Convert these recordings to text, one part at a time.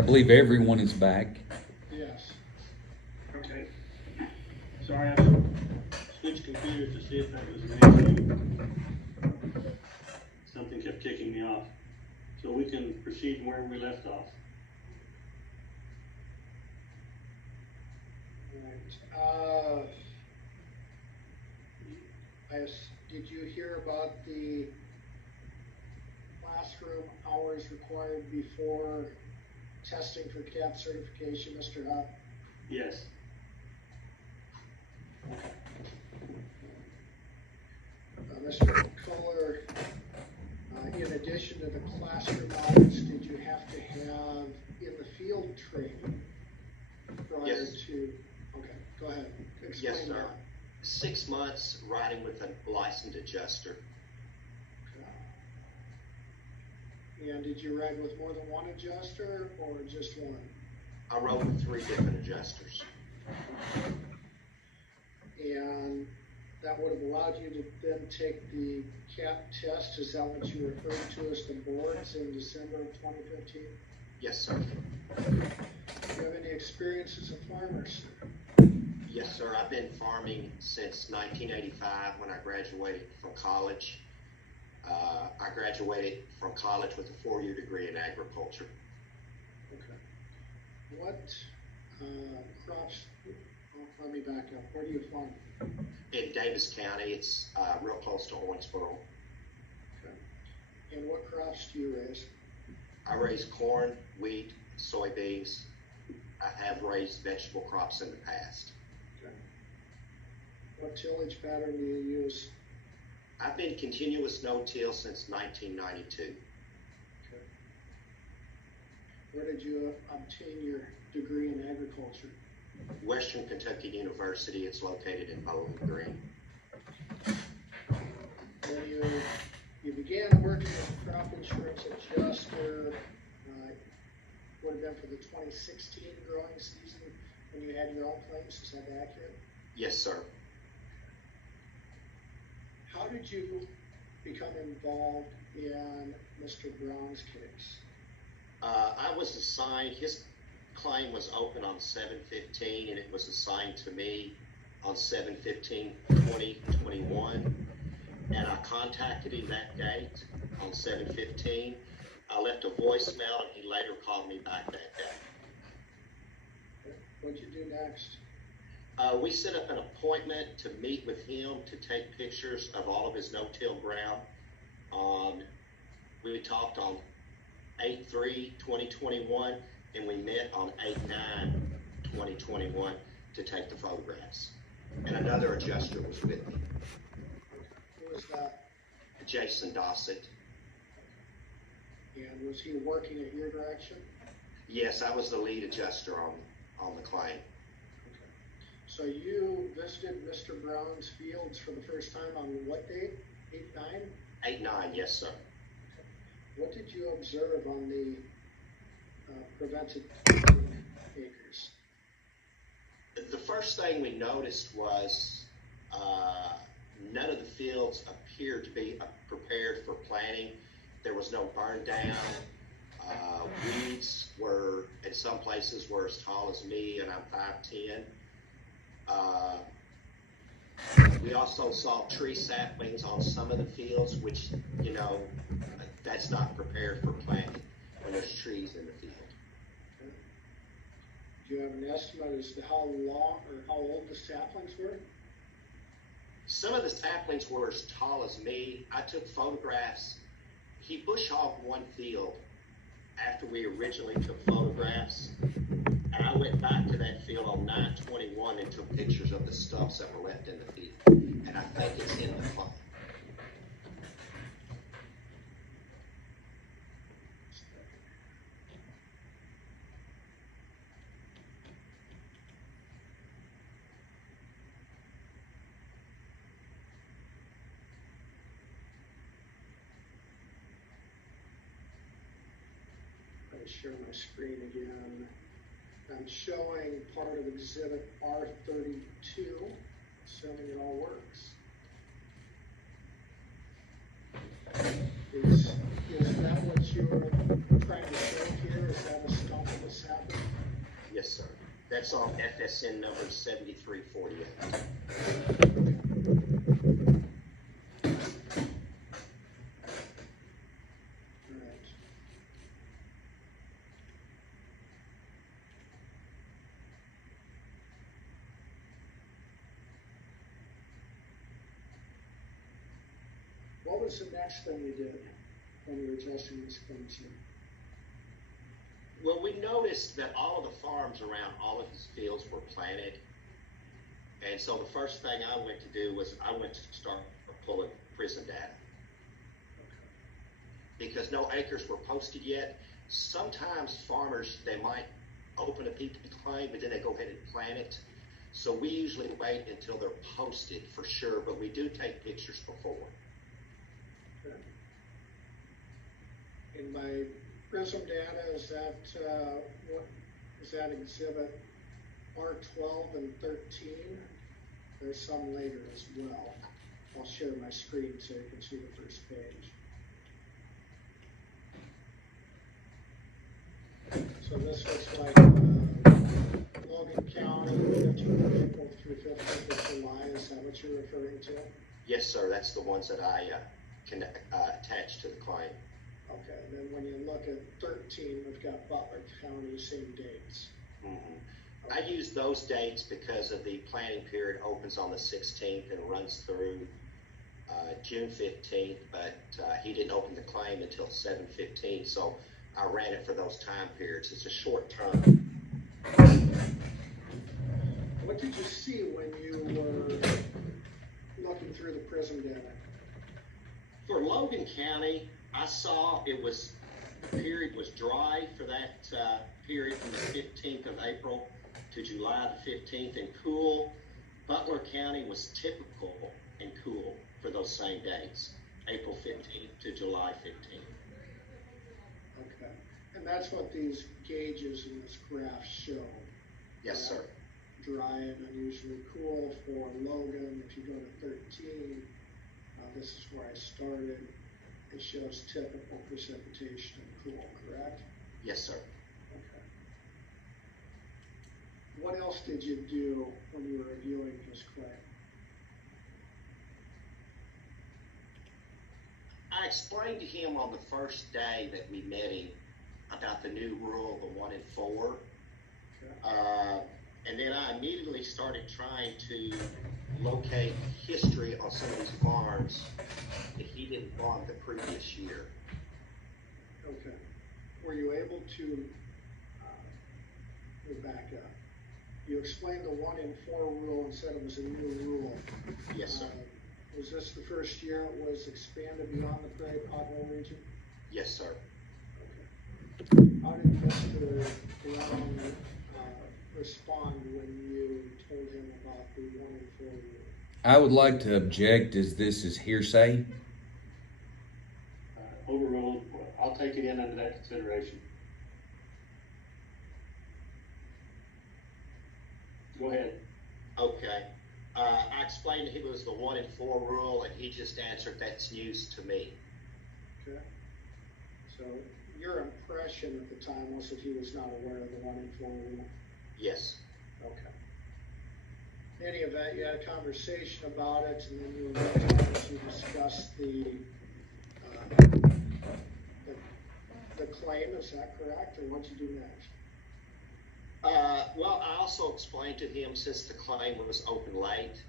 I believe everyone is back. Yes. Okay. Sorry, I switched computers to see if that was an issue. Something kept kicking me off. So we can proceed where we left off. Right. Did you hear about the classroom hours required before testing for CAP certification, Mr. Huff? Yes. Mr. Kohler, in addition to the classroom hours, did you have to have in the field training prior Yes. to? Okay, go ahead. Explain Yes, sir. that. 6 months riding with a licensed adjuster. And did you ride with more than one adjuster or just one? I rode with 3 different adjusters. And that would have allowed you to then take the CAP test. Is that what you referred to as the boards in December of 2015? Yes, sir. Do you have any experience as a farmer, sir? Yes, sir. I've been farming since 1985 when I graduated from college. I graduated from college with a 4-year degree in agriculture. Okay. What crops, let me back up. Where do you farm? In Davis County, it's real close to Owensboro. Okay. And what crops do you raise? I raise corn, wheat, soybeans. I have raised vegetable crops in the past. Okay. What tillage pattern do you use? I've been continuous no-till since 1992. Okay. Where did you obtain your degree in agriculture? Western Kentucky University. It's located in Bowling Green. When you began working as a crop insurance adjuster, would have been for the 2016 growing season when you had your own claims. Is that accurate? Yes, sir. How did you become involved in Mr. Brown's case? I was assigned, his claim was open on 7/15 and it was assigned to me on 7/15/2021. And I contacted him that date on 7/15. I left a voicemail and he later called me back that day. What'd you do next? We set up an appointment to meet with him to take pictures of all of his no-till ground. We talked on 8/3/2021 and we met on 8/9/2021 to take the photographs. And another adjuster was with me, Who was that? Jason Dossett. And was he working at your direction? Yes, I was the lead adjuster on the claim. So you visited Mr. Brown's fields for the first time on what date? 8/9? 8/9, yes, sir. What did you observe on the prevented acres? The first thing we noticed was none of the fields appeared to be prepared for planting. There was no burn down. Weeds were, in some places, were as tall as me, and I'm 5'10". We also saw tree saplings on some of the fields, which, you know, that's not prepared for planting when there's trees in the field. Okay. Do you have an estimate as to how long or how old the saplings were? Some of the saplings were as tall as me. I took photographs. He bush hogged one field after we originally took photographs. And I went back to that field on 9/21 and took pictures of the stumps that were left in the field. And I think it's in the file. Let me share my screen again. I'm showing part of exhibit R32, assuming it all works. Is that what you're trying to show here? Is that a stump of a Yes, sir. That's on FSN number 7348. Alright. What was the next thing you did when you were adjusting this claims here? Well, we noticed that all of the farms around all of his fields were planted. And so the first thing I went to do was I went to start pulling prison data. Because no acres were posted yet. Sometimes farmers, they might open a PP claim, but then they go ahead and plant it. So we usually wait until they're posted for sure, but we do take pictures before. Okay. And by prism data, is that, what, is that exhibit R12 and 13? There's some later as well. I'll share my screen so you can see the first page. So this looks like Logan County, 15th April through 15th of July. Is that what you're referring to? Yes, sir. That's the ones that I can attach to the claim. Okay. And then when you look at 13, we've got Butler County, same dates. Mm-hmm. I use those dates because of the planning period opens on the 16th and runs through June 15th, but he didn't open the claim until 7/15, so I ran it for those time periods. It's a short term. What did you see when you were looking through the prism data? For Logan County, I saw it was, the period was dry for that period from the 15th of April to July the 15th, and cool. Butler County was typical and cool for those same dates, April 15th to July 15th. Okay. And that's what these gauges in this graph show. Yes, sir. Dry and unusually cool for Logan. If you go to 13, this is where I started. It shows typical precipitation and cool, correct? Yes, sir. Okay. What else did you do when you were reviewing this claim? I explained to him on the first day that we met him about the new rule, the 1 in 4. Okay. And then I immediately started trying to locate history on some of these farms that he didn't farm the previous year. Okay. Were you able to, let me back up. You explained the 1 in 4 rule and said it was a new rule. Yes, sir. Was this the first year it was expanded beyond the prairie pothole region? Yes, sir. Okay. How did Mr. Brown respond when you told him about the 1 in 4 rule? I would like to object as this is hearsay. Overruled. I'll take it in under that consideration. Go ahead. Okay. I explained to him it was the 1 in 4 rule, and he just answered, that's news to me. Okay. So your impression at the time was that he was not aware of the 1 in 4 rule? Yes. Okay. In any event, you had a conversation about it, and then you went on to discuss the claim. Is that correct, or what did you do next? Well, I also explained to him, since the claim was open late,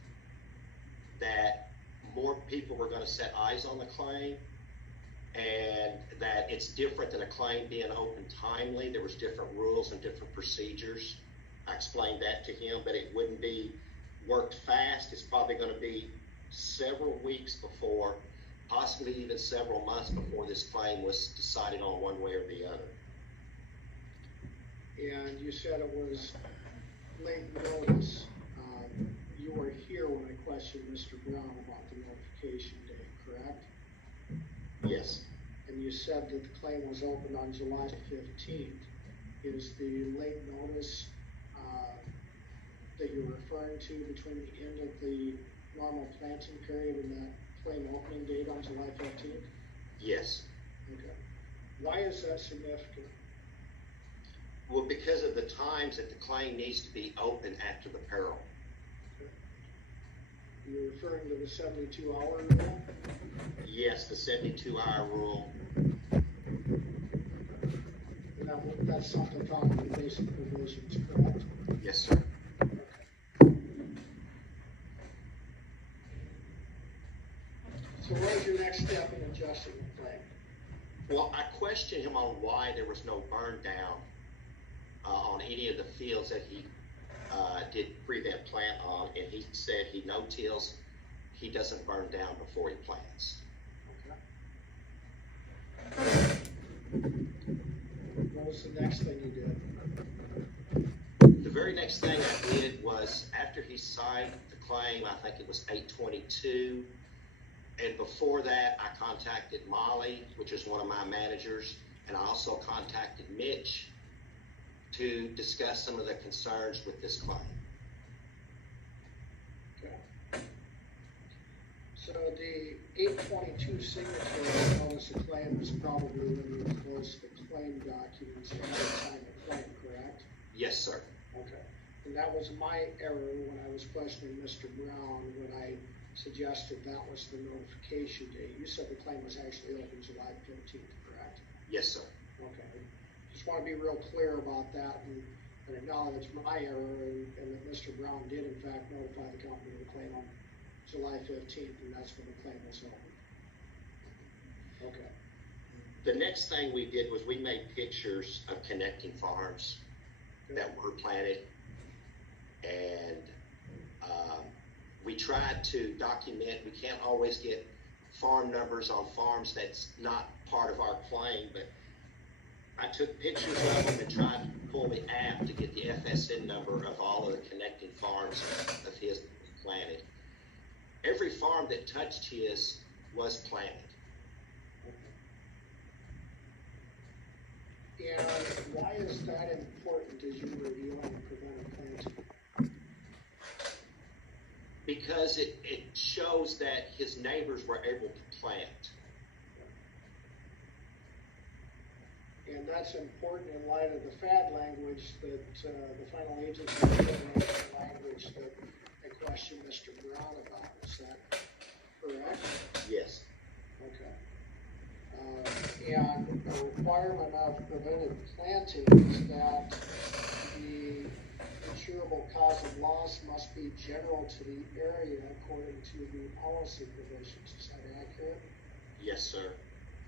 that more people were going to set eyes on the claim, and that it's different than a claim being open timely. There was different rules and different procedures. I explained that to him, but it wouldn't be worked fast. It's probably going to be several weeks before, possibly even several months before this claim was decided on one way or the other. And you said it was late notice. You were here when I questioned Mr. Brown about the notification date, correct? Yes. And you said that the claim was opened on July 15th. Is the late notice that you're referring to between the end of the normal planting period and that claim opening date on July 15th? Yes. Okay. Why is that significant? Well, because of the times that the claim needs to be open after the peril. You're referring to the 72-hour rule? Yes, the 72-hour rule. And that's something found in the basic provisions, correct? Yes, sir. So what is your next step in adjusting the claim? Well, I questioned him on why there was no burn down on any of the fields that he did prevent plant on, and he said he no-tills, he doesn't burn down before he plants. Okay. What was the next thing you did? The very next thing I did was, after he signed the claim, I think it was 8/22, and before that, I contacted Molly, which is one of my managers, and I also contacted Mitch to discuss some of the concerns with this claim. Okay. So the 8/22 signature notice of claim is probably when you close the claim documents ahead of time of claim, correct? Yes, sir. Okay. And that was my error when I was questioning Mr. Brown, when I suggested that was the notification date. You said the claim was actually open July 15th, correct? Yes, sir. Okay. Just want to be real clear about that and acknowledge my error and that Mr. Brown did in fact notify the company of the claim on July 15th, and that's when the claim was open. Okay. The next thing we did was we made pictures of connecting farms that were planted, and we tried to document. We can't always get farm numbers on farms that's not part of our claim, but I took pictures of them and tried to pull the app to get the FSN number of all of the connecting farms of his planted. Every farm that touched his was planted. And why is that important as you review on preventive planting? Because it shows that his neighbors were able to plant. And that's important in light of the FAD language that the final agency determination language that I questioned Mr. Brown about. Is that correct? Yes. Okay. And a requirement of preventive planting is that the insurable cause of loss must be general to the area according to the policy provisions. Is that accurate? Yes, sir.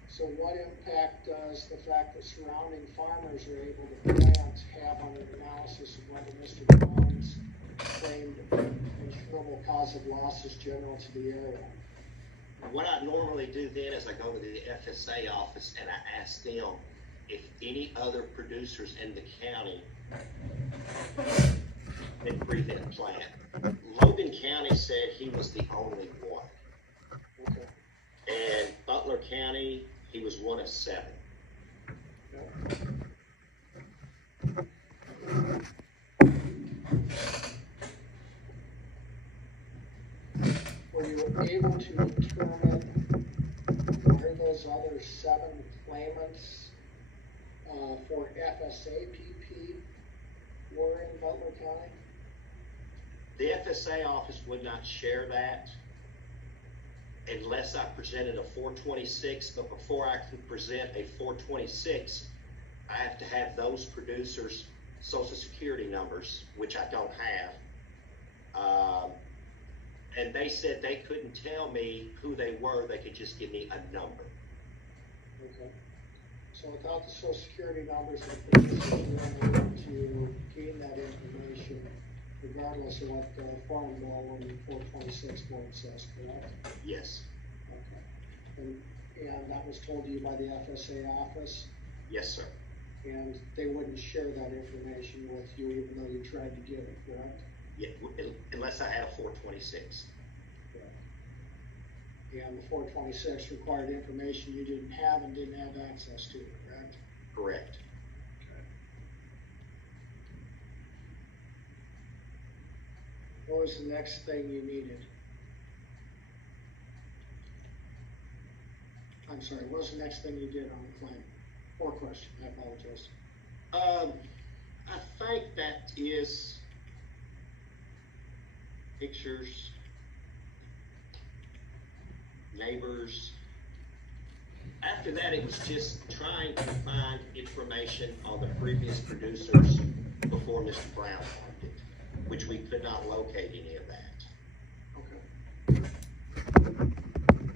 So what impact does the fact that surrounding farmers are able to plant have on an analysis of whether Mr. Brown's claimed insurable cause of loss is general to the area? What I normally do then is I go to the FSA office and I ask them if any other producers in the county did prevent plant. Logan County said he was the only one. Okay. And Butler County, he was one of 7. Were you able to determine where those other 7 claimants for FSA PP were in Butler County? The FSA office would not share that unless I presented a 426, but before I can present a 426, I have to have those producers' social security numbers, which I don't have. And they said they couldn't tell me who they were, they could just give me a number. Okay. So without the social security numbers of the producers, you're unable to gain that information regardless of what the farm bill and 426 form says, correct? Yes. Okay. And that was told to you by the FSA office? Yes, sir. And they wouldn't share that information with you even though you tried to get it, correct? Yeah, unless I had a 426. Correct. And the 426 required information you didn't have and didn't have access to, correct? Correct. Okay. What was the next thing you needed? I'm sorry, what was the next thing you did on the claim? Or question, I apologize. I think that is pictures, neighbors. After that, it was just trying to find information on the previous producers before Mr. Brown farmed it, which we could not locate any of that. Okay.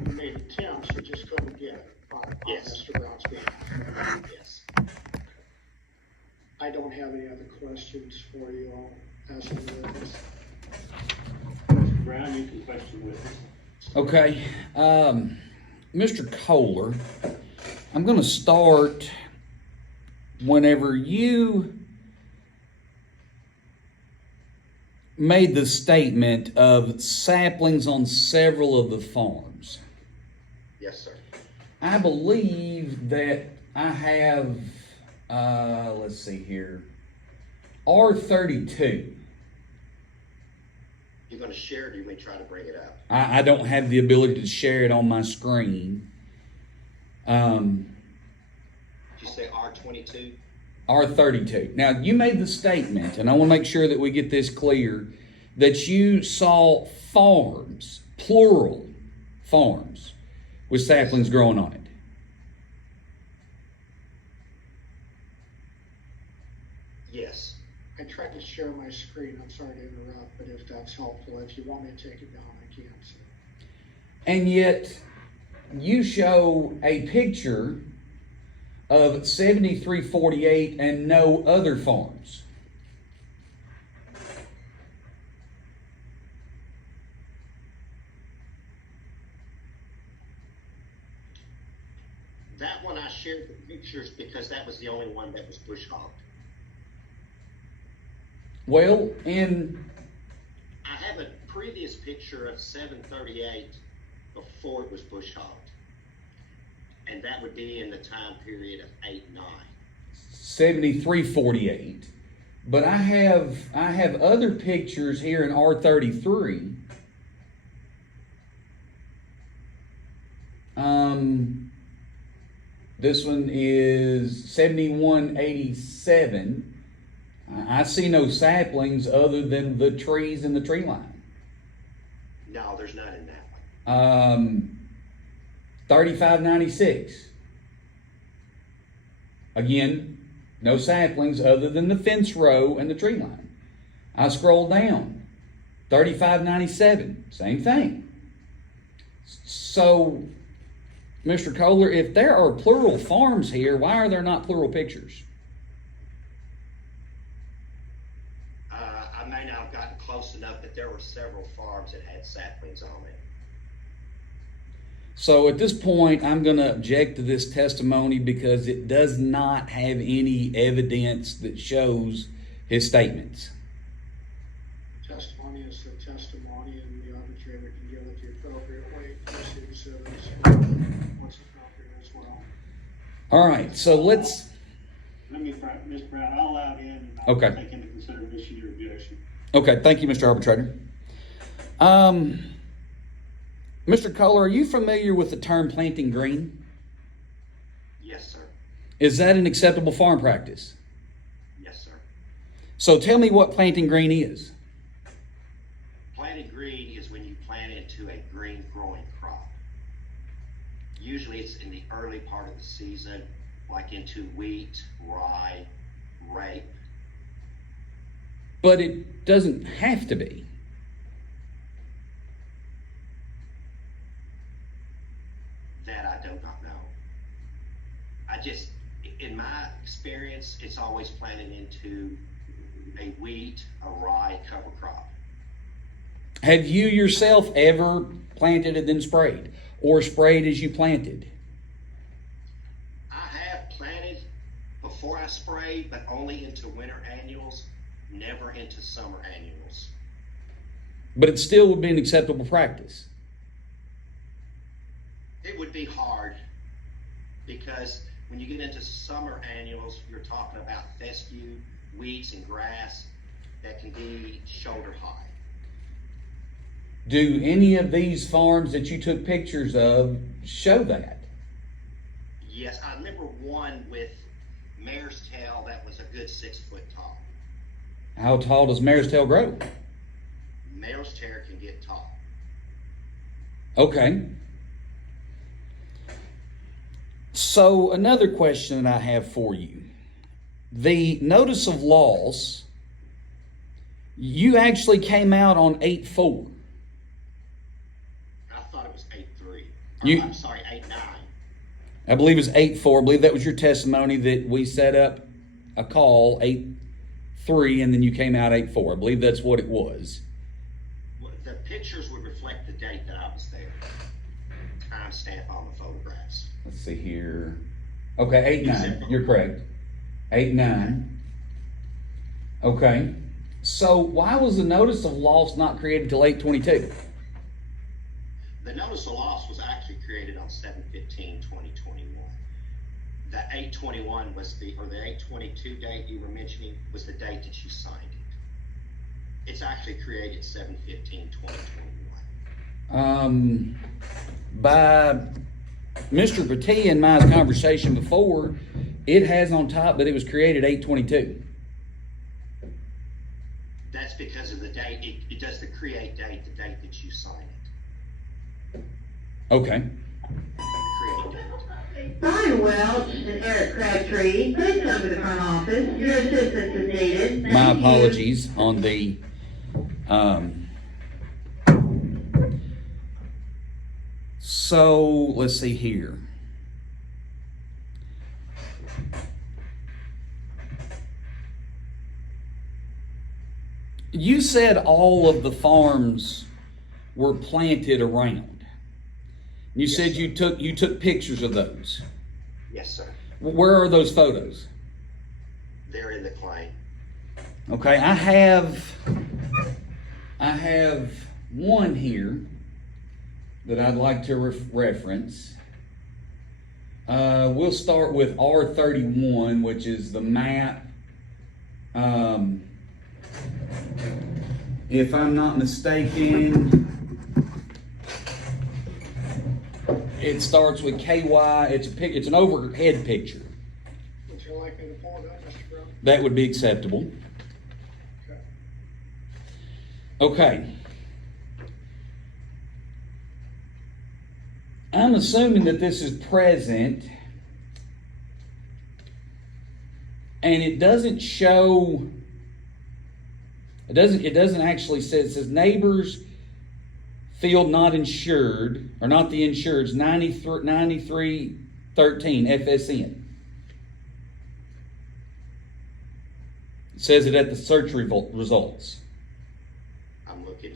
You made attempts, you just couldn't get it on Yes. Mr. Brown's behalf. Yes. I don't have any other questions for you. I'll ask you this. Mr. Brown, you can question witness. Okay, Mr. Kohler, I'm going to start whenever you made the statement of saplings on several of the farms. Yes, sir. I believe that I have, let's see here, R32. You're going to share it, or you may try to bring it up? I don't have the ability to share it on my screen. Did you say R22? R32. Now, you made the statement, and I want to make sure that we get this clear, that you saw farms, plural farms, with saplings growing on it. Yes. I tried to share my screen. I'm sorry to interrupt, but if that's helpful, if you want me to take it down, I can. So. And yet, you show a picture of 7348 and no other farms. That one I shared the pictures because that was the only one that was bush hogged. Well, in I have a previous picture of 738 before it was bush hogged. And that would be in the time period of 8-9. 7348, but I have other pictures here in R33. This one is 7187. I see no saplings other than the trees in the tree line. No, there's none in that one. 3596. Again, no saplings other than the fence row and the tree line. I scroll down. 3597, same thing. So, Mr. Kohler, if there are plural farms here, why are there not plural pictures? I may not have gotten close enough, but there were several farms that had saplings on it. So at this point, I'm going to object to this testimony because it does not have any evidence that shows his statements. Testimony is the testimony, and the arbitrator can give it the appropriate weight to see what's appropriate as well. All right, so let's... Let me, Ms. Brown, I'll allow it in and I'll Okay. take into consideration your objection. Okay, thank you, Mr. Arbitrator. Mr. Kohler, are you familiar with the term planting green? Yes, sir. Is that an acceptable farm practice? Yes, sir. So tell me what planting green is. Planting green is when you plant into a green growing crop. Usually it's in the early part of the season, like into wheat, rye, rape. But it doesn't have to be. That I do not know. In my experience, it's always planted into a wheat, a rye cover crop. Have you yourself ever planted and then sprayed? Or sprayed as you planted? I have planted before I sprayed, but only into winter annuals, never into summer annuals. But it still would be an acceptable practice. It would be hard because when you get into summer annuals, you're talking about fescue, weeds, and grass that can be shoulder high. Do any of these farms that you took pictures of show that? Yes, I remember one with mare's tail that was a good 6 foot tall. How tall does mare's tail grow? Mare's tail can get tall. Okay. So another question that I have for you. The notice of loss, you actually came out on 8/4. I thought it was 8-3. You- I'm sorry, 8-9. I believe it was 8/4. I believe that was your testimony that we set up a call 8/3 and then you came out 8/4. I believe that's what it was. Well, the pictures would reflect the date that I was there. Timestamp on the photographs. Let's see here. Okay, 8/9. You're correct. 8/9. Okay. So why was the notice of loss not created till 8/22? The notice of loss was actually created on 7/15/2021. The 8/21 was the 8/22 date you were mentioning was the date that you signed it. It's actually created 7/15/2021. By Mr. Petit and my conversation before, it has on top that it was created 8/22. That's because of the date. It does the create date, the date that you sign it. Okay. The create date. Brian Welch and Eric Crabtree, please come to the front office. Your assistance is needed. My Thank you. apologies on the so let's see here. You said all of the farms were planted around. You Yes, said sir. you took pictures of those. Yes, sir. Where are those photos? They're in the claim. Okay, I have one here that I'd like to reference. We'll start with R31, which is the map. If I'm not mistaken, it starts with KY. It's an overhead picture. Would you like me to pull it up, Mr. Brown? That would be acceptable. Okay. Okay. I'm assuming that this is present, and it doesn't show. It doesn't actually say. It says neighbors field not insured, or not the insured's 9313 FSN. It says it at the search results. I'm looking.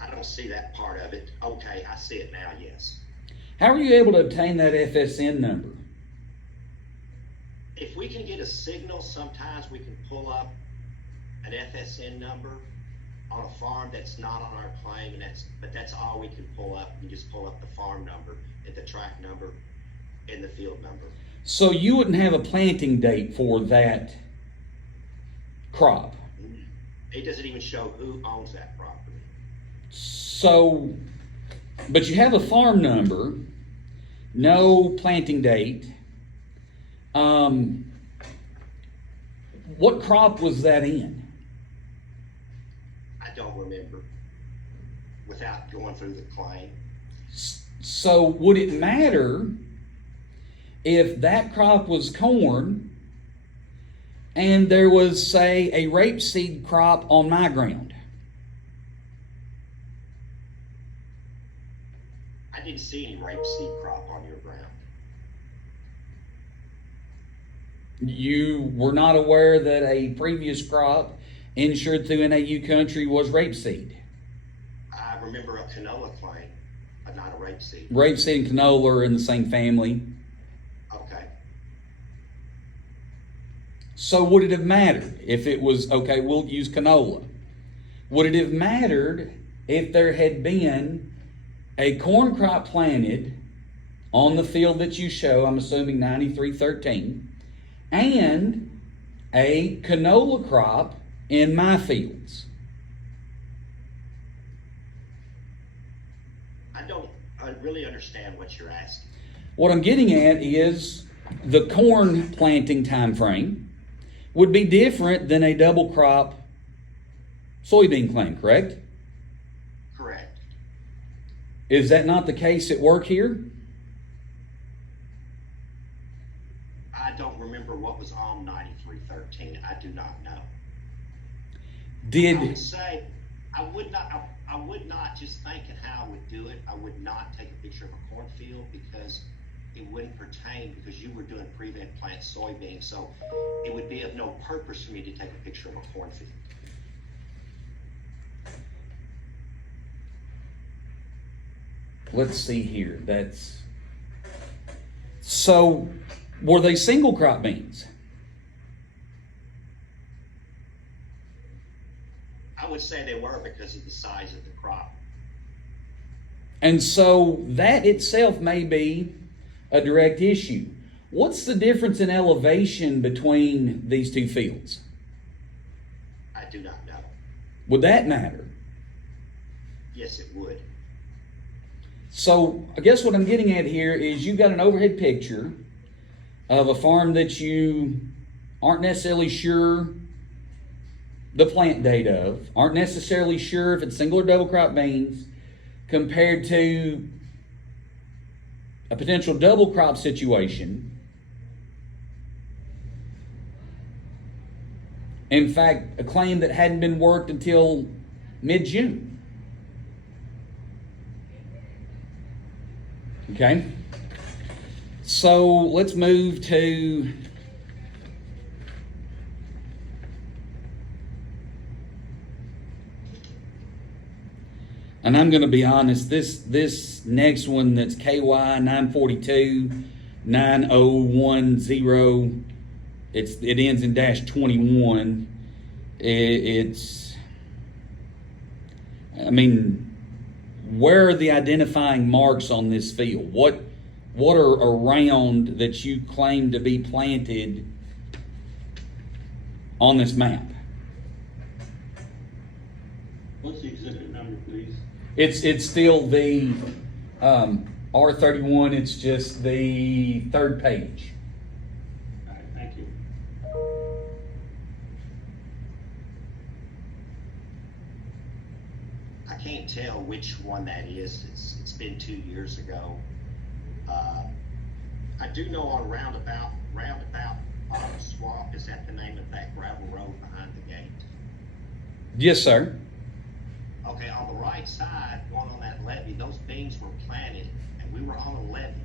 I don't see that part of it. Okay, I see it now, yes. How are you able to obtain that FSN number? If we can get a signal, sometimes we can pull up an FSN number on a farm that's not on our claim, but that's all we can pull up. We just pull up the farm number and the track number and the field number. So you wouldn't have a planting date for that crop. It doesn't even show who owns that property. So, but you have a farm number, no planting date. What crop was that in? I don't remember without going through the claim. So would it matter if that crop was corn and there was, say, a rapeseed crop on my ground? I didn't see any rapeseed crop on your ground. You were not aware that a previous crop insured through NAU country was rapeseed. I remember a canola claim, but not a rapeseed. Rapeseed and canola are in the same family. Okay. So would it have mattered if it was, okay, we'll use canola. Would it have mattered if there had been a corn crop planted on the field that you show, I'm assuming 9313, and a canola crop in my fields? I don't really understand what you're asking. What I'm getting at is, the corn planting time frame would be different than a double crop soybean claim, correct? Correct. Is that not the case at work here? I don't remember what was on 9313. I do not know. I would say I would not just thinking how I would do it. I would not take a picture of a cornfield because it wouldn't pertain because you were doing prevent plant soybeans. So it would be of no purpose for me to take a picture of a cornfield. Let's see here. So were they single crop beans? I would say they were because of the size of the crop. And so that itself may be a direct issue. What's the difference in elevation between these two fields? I do not know. Would that matter? Yes, it would. So I guess what I'm getting at here is you've got an overhead picture of a farm that you aren't necessarily sure the plant date of, aren't necessarily sure if it's single or double crop beans, compared to a potential double crop situation. In fact, a claim that hadn't been worked until mid-June. Okay? So let's move to and I'm going to be honest, this next one that's KY 942 9010, it ends in -21. Where are the identifying marks on this field? What are around that you claim to be planted on this map? What's the exhibit number, please? It's still the R31. It's just the third page. All right, thank you. I can't tell which one that is. It's been 2 years ago. I do know on roundabout Auto Swap, is that the name of that gravel road behind the gate? Yes, sir. Okay, on the right side, one on that levee, those beans were planted, and we were on a levee.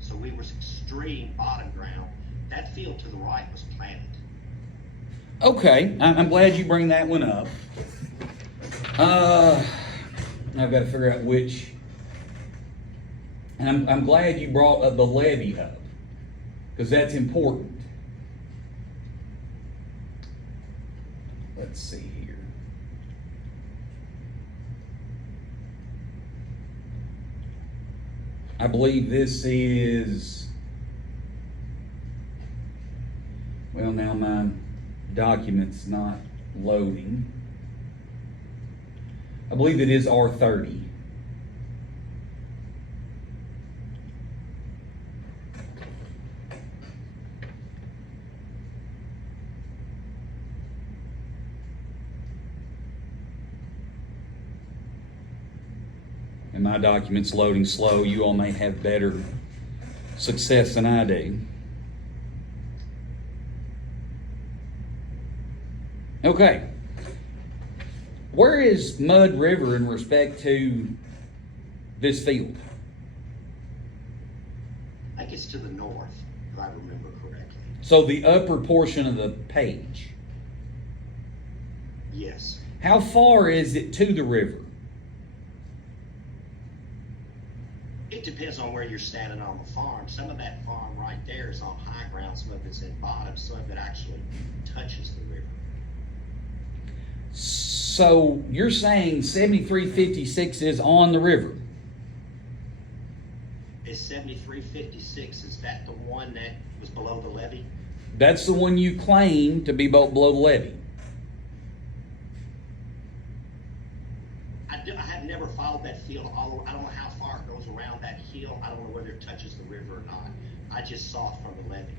So we were extreme bottom ground. That field to the right was planted. Okay, I'm glad you bring that one up. I've got to figure out which. And I'm glad you brought up the levee up, because that's important. Let's see here. I believe this is, well, now my document's not loading. I believe it is R30. And my document's loading slow. You all may have better success than I do. Okay. Where is Mud River in respect to this field? I think it's to the north, if I remember correctly. So the upper portion of the page. Yes. How far is it to the river? It depends on where you're standing on the farm. Some of that farm right there is on high ground, some of it's in bottom, some of it actually touches the river. So you're saying 7356 is on the river? Is 7356, is that the one that was below the levee? That's the one you claim to be below the levee. I have never followed that field all the way. I don't know how far it goes around that hill. I don't know whether it touches the river or not. I just saw it from the levee.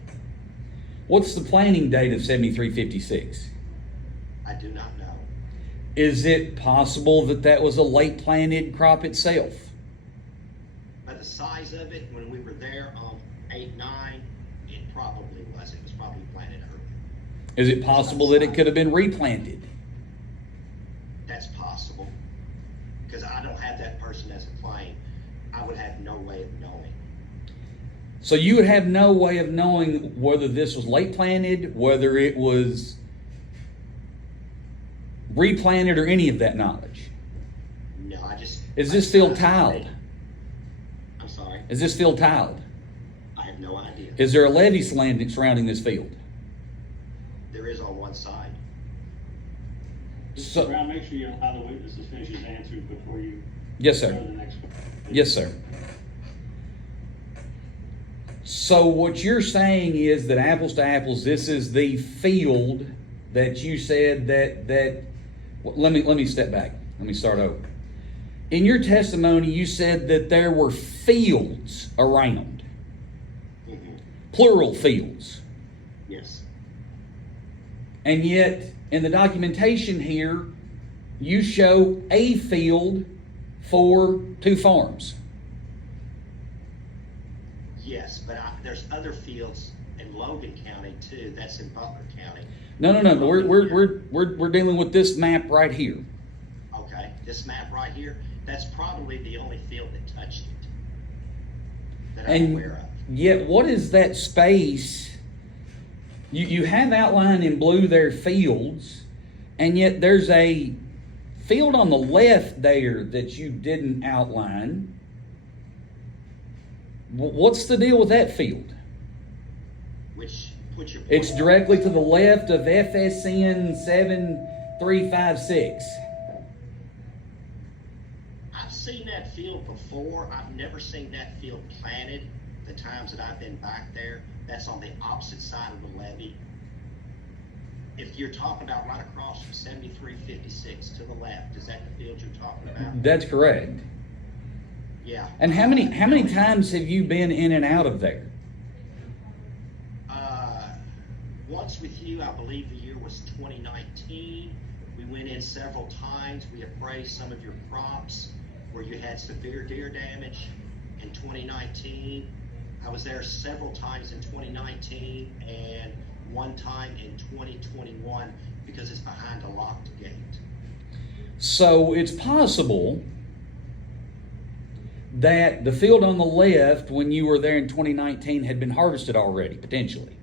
What's the planting date of 7356? I do not know. Is it possible that that was a late planted crop itself? By the size of it, when we were there on 8-9, it probably was. It was probably planted early. Is it possible that it could have been replanted? That's possible. Because I don't have that person as a client. I would have no way of knowing. So you would have no way of knowing whether this was late planted, whether it was replanted, or any of that knowledge? No, I just... Is this field tiled? I'm sorry? Is this field tiled? I have no idea. Is there a levee surrounding this field? There is on one side. So- Mr. Brown, make sure you allow the witness to finish his answers before you Yes, go sir. to the next one. Yes, sir. So what you're saying is that apples to apples, this is the field that you said that let me step back. Let me start over. In your testimony, you said that there were fields around, plural fields. Yes. And yet, in the documentation here, you show a field for 2 farms. Yes, but there's other fields in Logan County too. That's in Butler County. No. We're dealing with this map right here. Okay, this map right here, that's probably the only field that touched it that I'm aware of. Yet, what is that space? You have outlined in blue their fields, and yet there's a field on the left there that you didn't outline. What's the deal with that field? Which put your point. It's directly to the left of FSN 7356. I've seen that field before. I've never seen that field planted the times that I've been back there. That's on the opposite side of the levee. If you're talking about right across from 7356 to the left, is that the field you're talking about? That's correct. Yeah. And how many times have you been in and out of there? Once with you, I believe the year was 2019. We went in several times. We appraised some of your crops where you had severe deer damage in 2019. I was there several times in 2019 and one time in 2021 because it's behind a locked gate. So it's possible that the field on the left, when you were there in 2019, had been harvested already, potentially.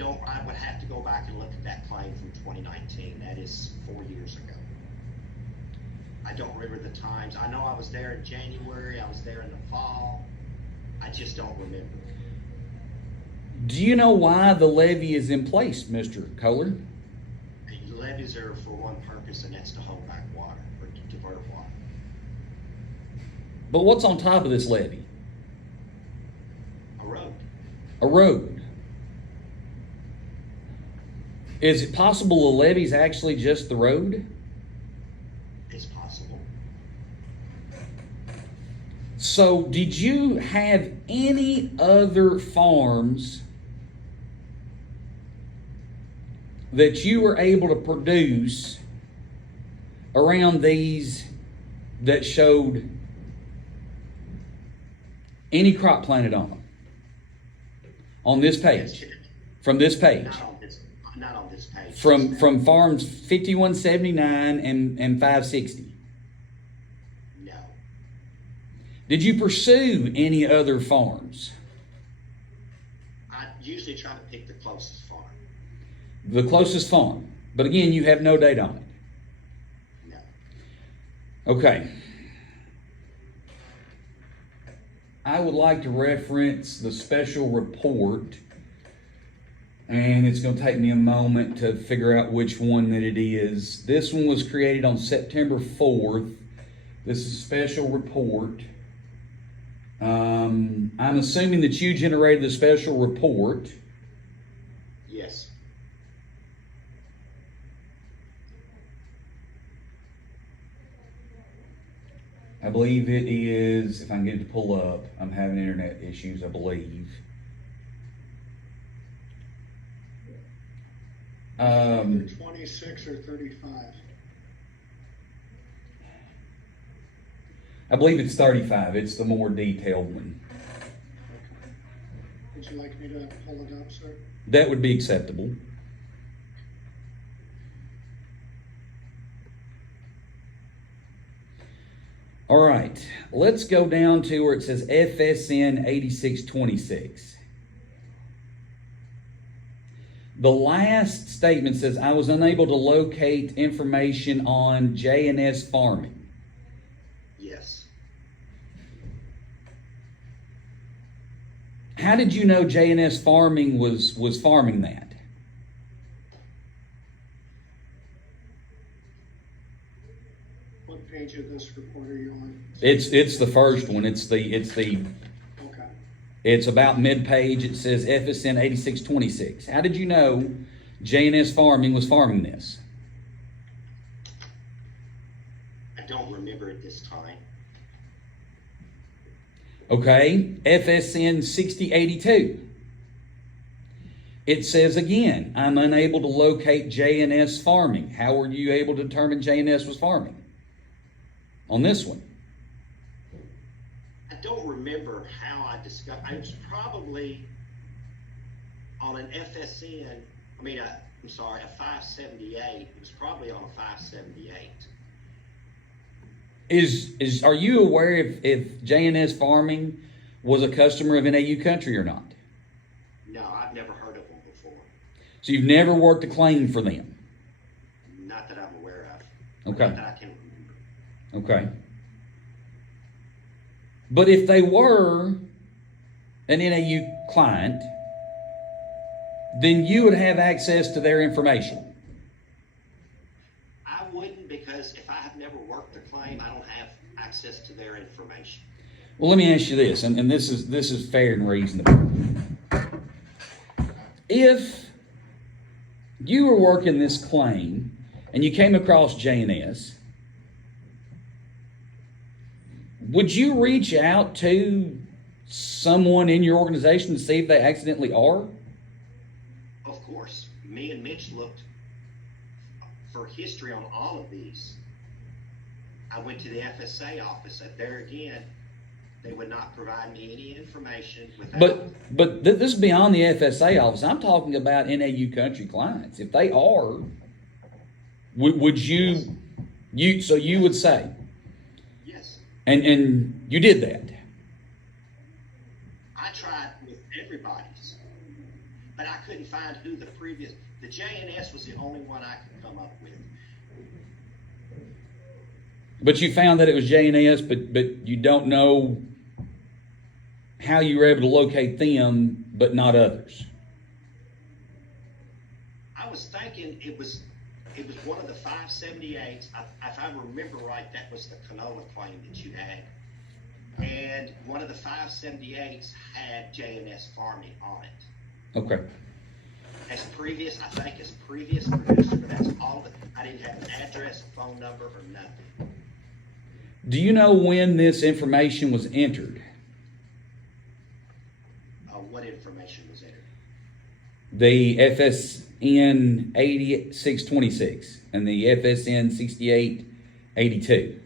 I would have to go back and look at that claim from 2019. That is 4 years ago. I don't remember the times. I know I was there in January. I was there in the fall. I just don't remember. Do you know why the levee is in place, Mr. Kohler? The levees are for one purpose, and that's to hold back water, or to divert water. But what's on top of this levee? A road. A road. Is it possible the levee's actually just the road? It's possible. So did you have any other farms that you were able to produce around these that showed any crop planted on them? On this page? From this page? Not on this page. From farms 5179 and 560? No. Did you pursue any other farms? I usually try to pick the closest farm. The closest farm. But again, you have no date on it. No. Okay. I would like to reference the special report, and it's going to take me a moment to figure out which one that it is. This one was created on September 4th. This is a special report. I'm assuming that you generated the special report. Yes. I believe it is, if I can get it to pull up, I'm having internet issues, I believe. Either 26 or 35. I believe it's 35. It's the more detailed one. Would you like me to pull it up, sir? That would be acceptable. All right, let's go down to where it says FSN 8626. The last statement says, I was unable to locate information on J&S Farming. Yes. How did you know J&S Farming was farming that? What page of this report are you on? It's the first one. Okay. It's about mid-page. It says FSN 8626. How did you know J&S Farming was farming this? I don't remember at this time. Okay, FSN 6082. It says again, I'm unable to locate J&S Farming. How were you able to determine J&S was farming? On this one. I don't remember how I discovered. I was probably on an FSN. I'm sorry, a 578. It was probably on a 578. Are you aware if J&S Farming was a customer of NAU Country or not? No, I've never heard of them before. So you've never worked a claim for them? Not that I'm aware of. Okay. Not that I can remember. Okay. But if they were an NAU client, then you would have access to their information. I wouldn't, because if I have never worked the claim, I don't have access to their information. Well, let me ask you this, and this is fair and reasonable. If you were working this claim and you came across J&S, would you reach out to someone in your organization to see if they accidentally are? Of course, me and Mitch looked for history on all of these. I went to the FSA office, and there again, they would not provide me any information without. But this is beyond the FSA office. I'm talking about NAU Country clients. If they are, would you so you would say? Yes. And you did that. I tried with everybody's, but I couldn't find who the J&S was the only one I could come up with. But you found that it was J&S, but you don't know how you were able to locate them, but not others. I was thinking it was one of the 578s. If I remember right, that was the canola claim that you had. And one of the 578s had J&S Farming on it. Okay. As previous producer, but that's all I didn't have an address, a phone number, or nothing. Do you know when this information was entered? What information was entered? The FSN 8626 and the FSN 6882.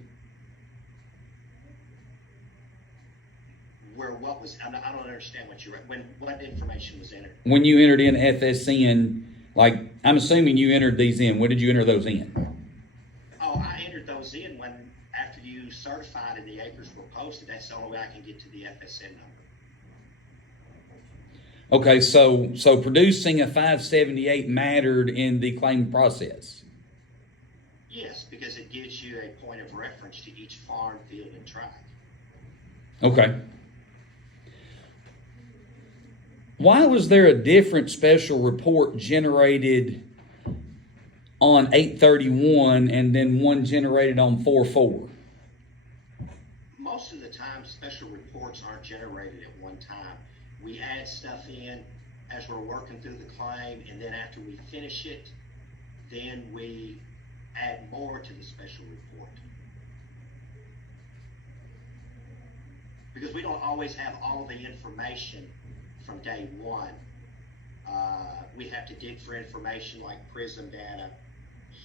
I don't understand what what information was entered. When you entered in FSN, like, I'm assuming you entered these in. When did you enter those in? Oh, I entered those in after you certified and the acres were posted. That's the only way I can get to the FSN number. Okay, so producing a 578 mattered in the claim process. Yes, because it gives you a point of reference to each farm, field, and tract. Okay. Why was there a different special report generated on 8/31 and then one generated on 4/4? Most of the time, special reports aren't generated at one time. We add stuff in as we're working through the claim, and then after we finish it, then we add more to the special report. because we don't always have all the information from day one. We have to dig for information like prism data,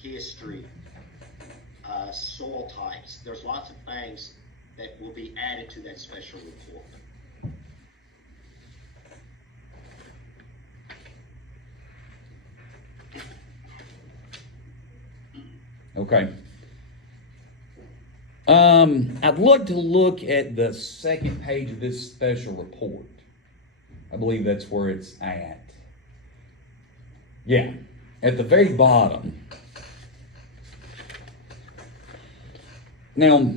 history, soil types. There's lots of things that will be added to that special report. Okay. I'd like to look at the second page of this special report. I believe that's where it's at. Yeah, at the very bottom. Now,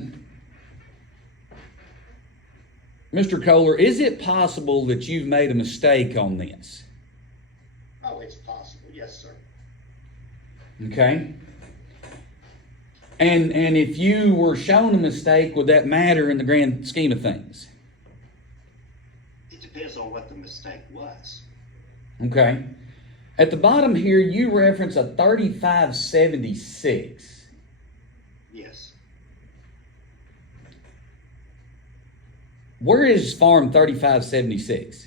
Mr. Kohler, is it possible that you've made a mistake on this? Oh, it's possible. Yes, sir. Okay. And if you were shown a mistake, would that matter in the grand scheme of things? It depends on what the mistake was. Okay. At the bottom here, you reference a 3576. Yes. Where is farm 3576?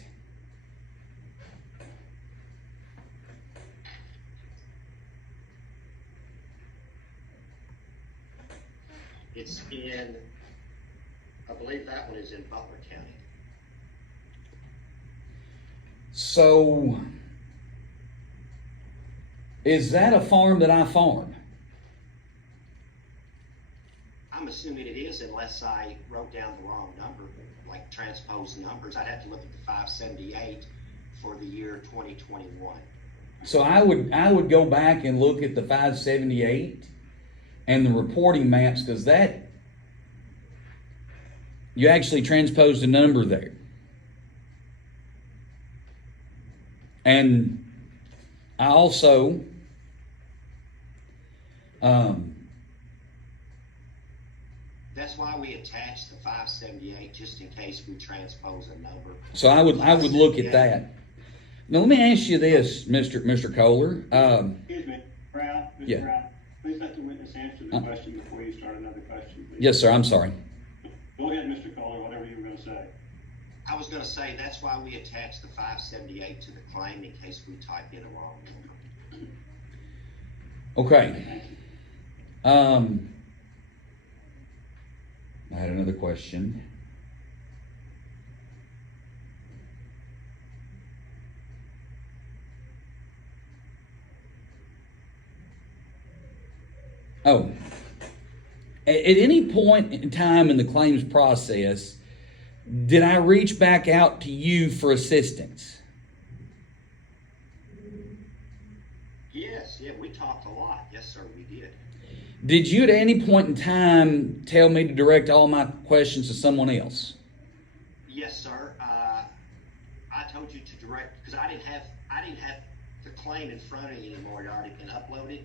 It's in, I believe that one is in Butler County. So, is that a farm that I farm? I'm assuming it is unless I wrote down the wrong number, like transposed numbers. I'd have to look at the 578 for the year 2021. So I would go back and look at the 578 and the reporting maps, because that, you actually transposed a number there. And I also that's why we attached the 578, just in case we transpose a number. so I would look at that. Now let me ask you this, Mr. Kohler. Excuse me, Brown, Mr. Yeah. Brown, please let the witness answer the question before you start another question, please. Yes, sir. I'm sorry. Go ahead, Mr. Kohler, whatever you were going to say. I was going to say that's why we attached the 578 to the claim in case we type in a wrong number. Okay. Thank you. I had another question. Oh, at any point in time in the claims process, did I reach back out to you for assistance? Yes, yeah, we talked a lot. Yes, sir, we did. Did you at any point in time tell me to direct all my questions to someone else? Yes, sir. I told you to direct, because I didn't have the claim in front of me anymore. It had already been uploaded.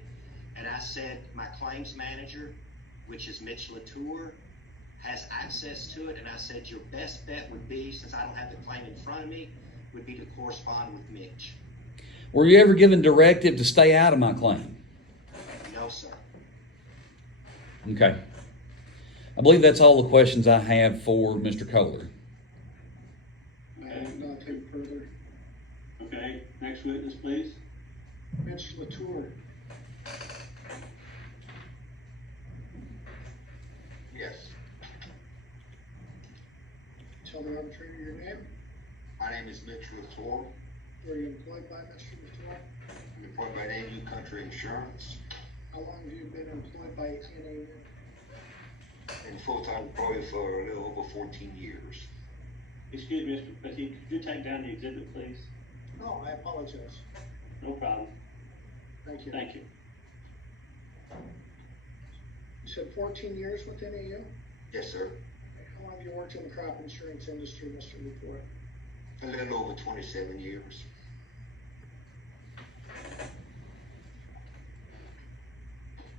And I said my claims manager, which is Mitch Latour, has access to it. And I said your best bet would be, since I don't have the claim in front of me, would be to correspond with Mitch. Were you ever given directive to stay out of my claim? No, sir. Okay. I believe that's all the questions I have for Mr. Kohler. Okay. Nothing further. Okay, next witness, please. Mitch Latour. Yes. Tell the arbitrator your name. My name is Mitch Latour. Were you employed by Mr. Latour? I'm employed by NU Country Insurance How long have you been employed by NAU? and full-time employee for a little over 14 years. Excuse me, Mr. Petit, could you take down the exhibit, please? No, I apologize. No problem. Thank you. Thank you. You said 14 years with NAU? Yes, sir. How long have you worked in the crop insurance industry, Mr. Latour? A little over 27 years.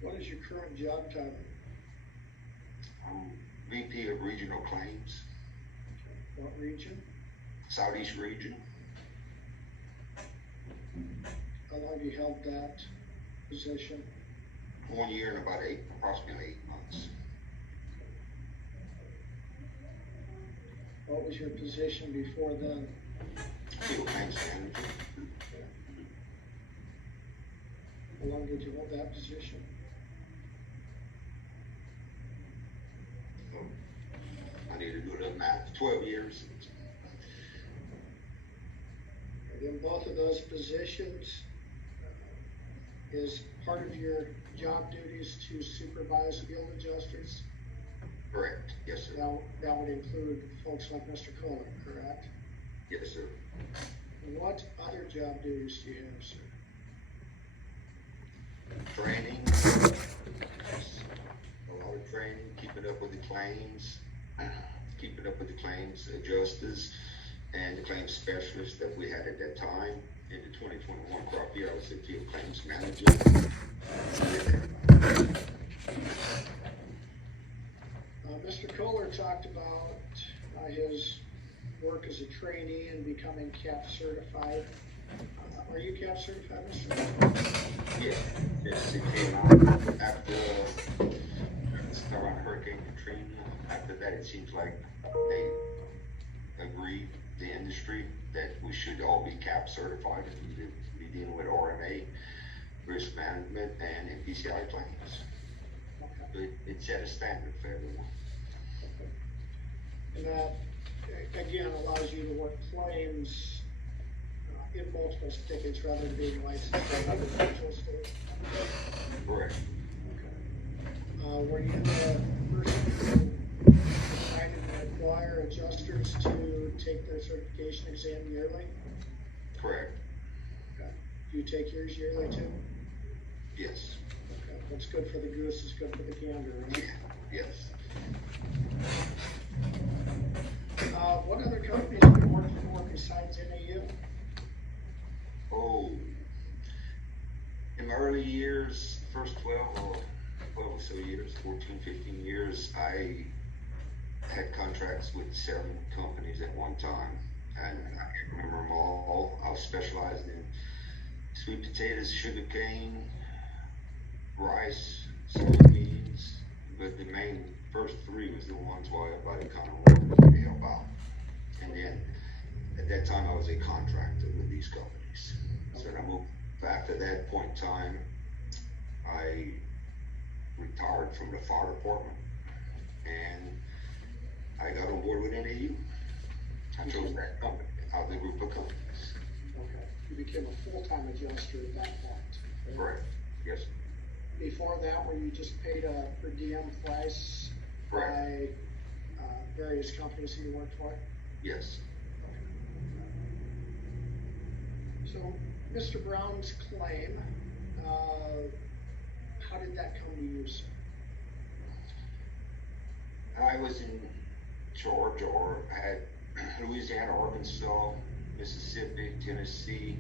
What is your current job title? I'm VP of Regional Claims, What region? Southeast Region. How long have you held that position? 1 year and approximately 8 months. What was your position before then? Field claims manager. How long did you hold that position? I need to do the math. 12 years. And in both of those positions, is part of your job duties to supervise field adjusters? Correct. Yes, sir. That would include folks like Mr. Kohler, correct? Yes, sir. What other job duties do you have, sir? Training. A lot of training, keeping up with the claims, adjusters, and the claims specialist that we had at that time. In the 2021 crop year, I was the field claims manager. Mr. Kohler talked about his work as a trainee and becoming CAP certified. Are you CAP certified, Mr. Kohler? Yeah, yes, it came out after around Hurricane Katrina. After that, it seems like they agreed, the industry, that we should all be CAP certified and we would be dealing with RMA, risk management, and NPCI claims. Okay. It set a standard for everyone. And that, again, allows you to work claims in multiple states rather than being licensed by other individual states. Correct. Were you the person who decided to require adjusters to take their certification exam yearly? Correct. Okay. Do you take yours yearly too? Yes. Okay. What's good for the goose is good for the gander, right? Yes. What other companies have you worked for besides NAU? Oh, in my early years, first 12 or so years, 14, 15 years, I had contracts with 7 companies at one time, and I can't remember them all. I was specialized in sweet potatoes, sugar cane, rice, soybeans, but the main first 3 was the ones where everybody kind of wanted to help out. And then at that time, I was a contractor with these companies. So I moved after that point in time. I retired from the fire department, and I got on board with NAU. I chose that company out of the group of companies. Okay. You became a full-time adjuster at that point. Correct. Yes. Before that, were you just paid a per diem price by various companies that you worked for? Yes. So, Mr. Brown's claim, how did that come to you, sir? I was in Georgia, or had Louisiana, Arkansas, Mississippi, Tennessee,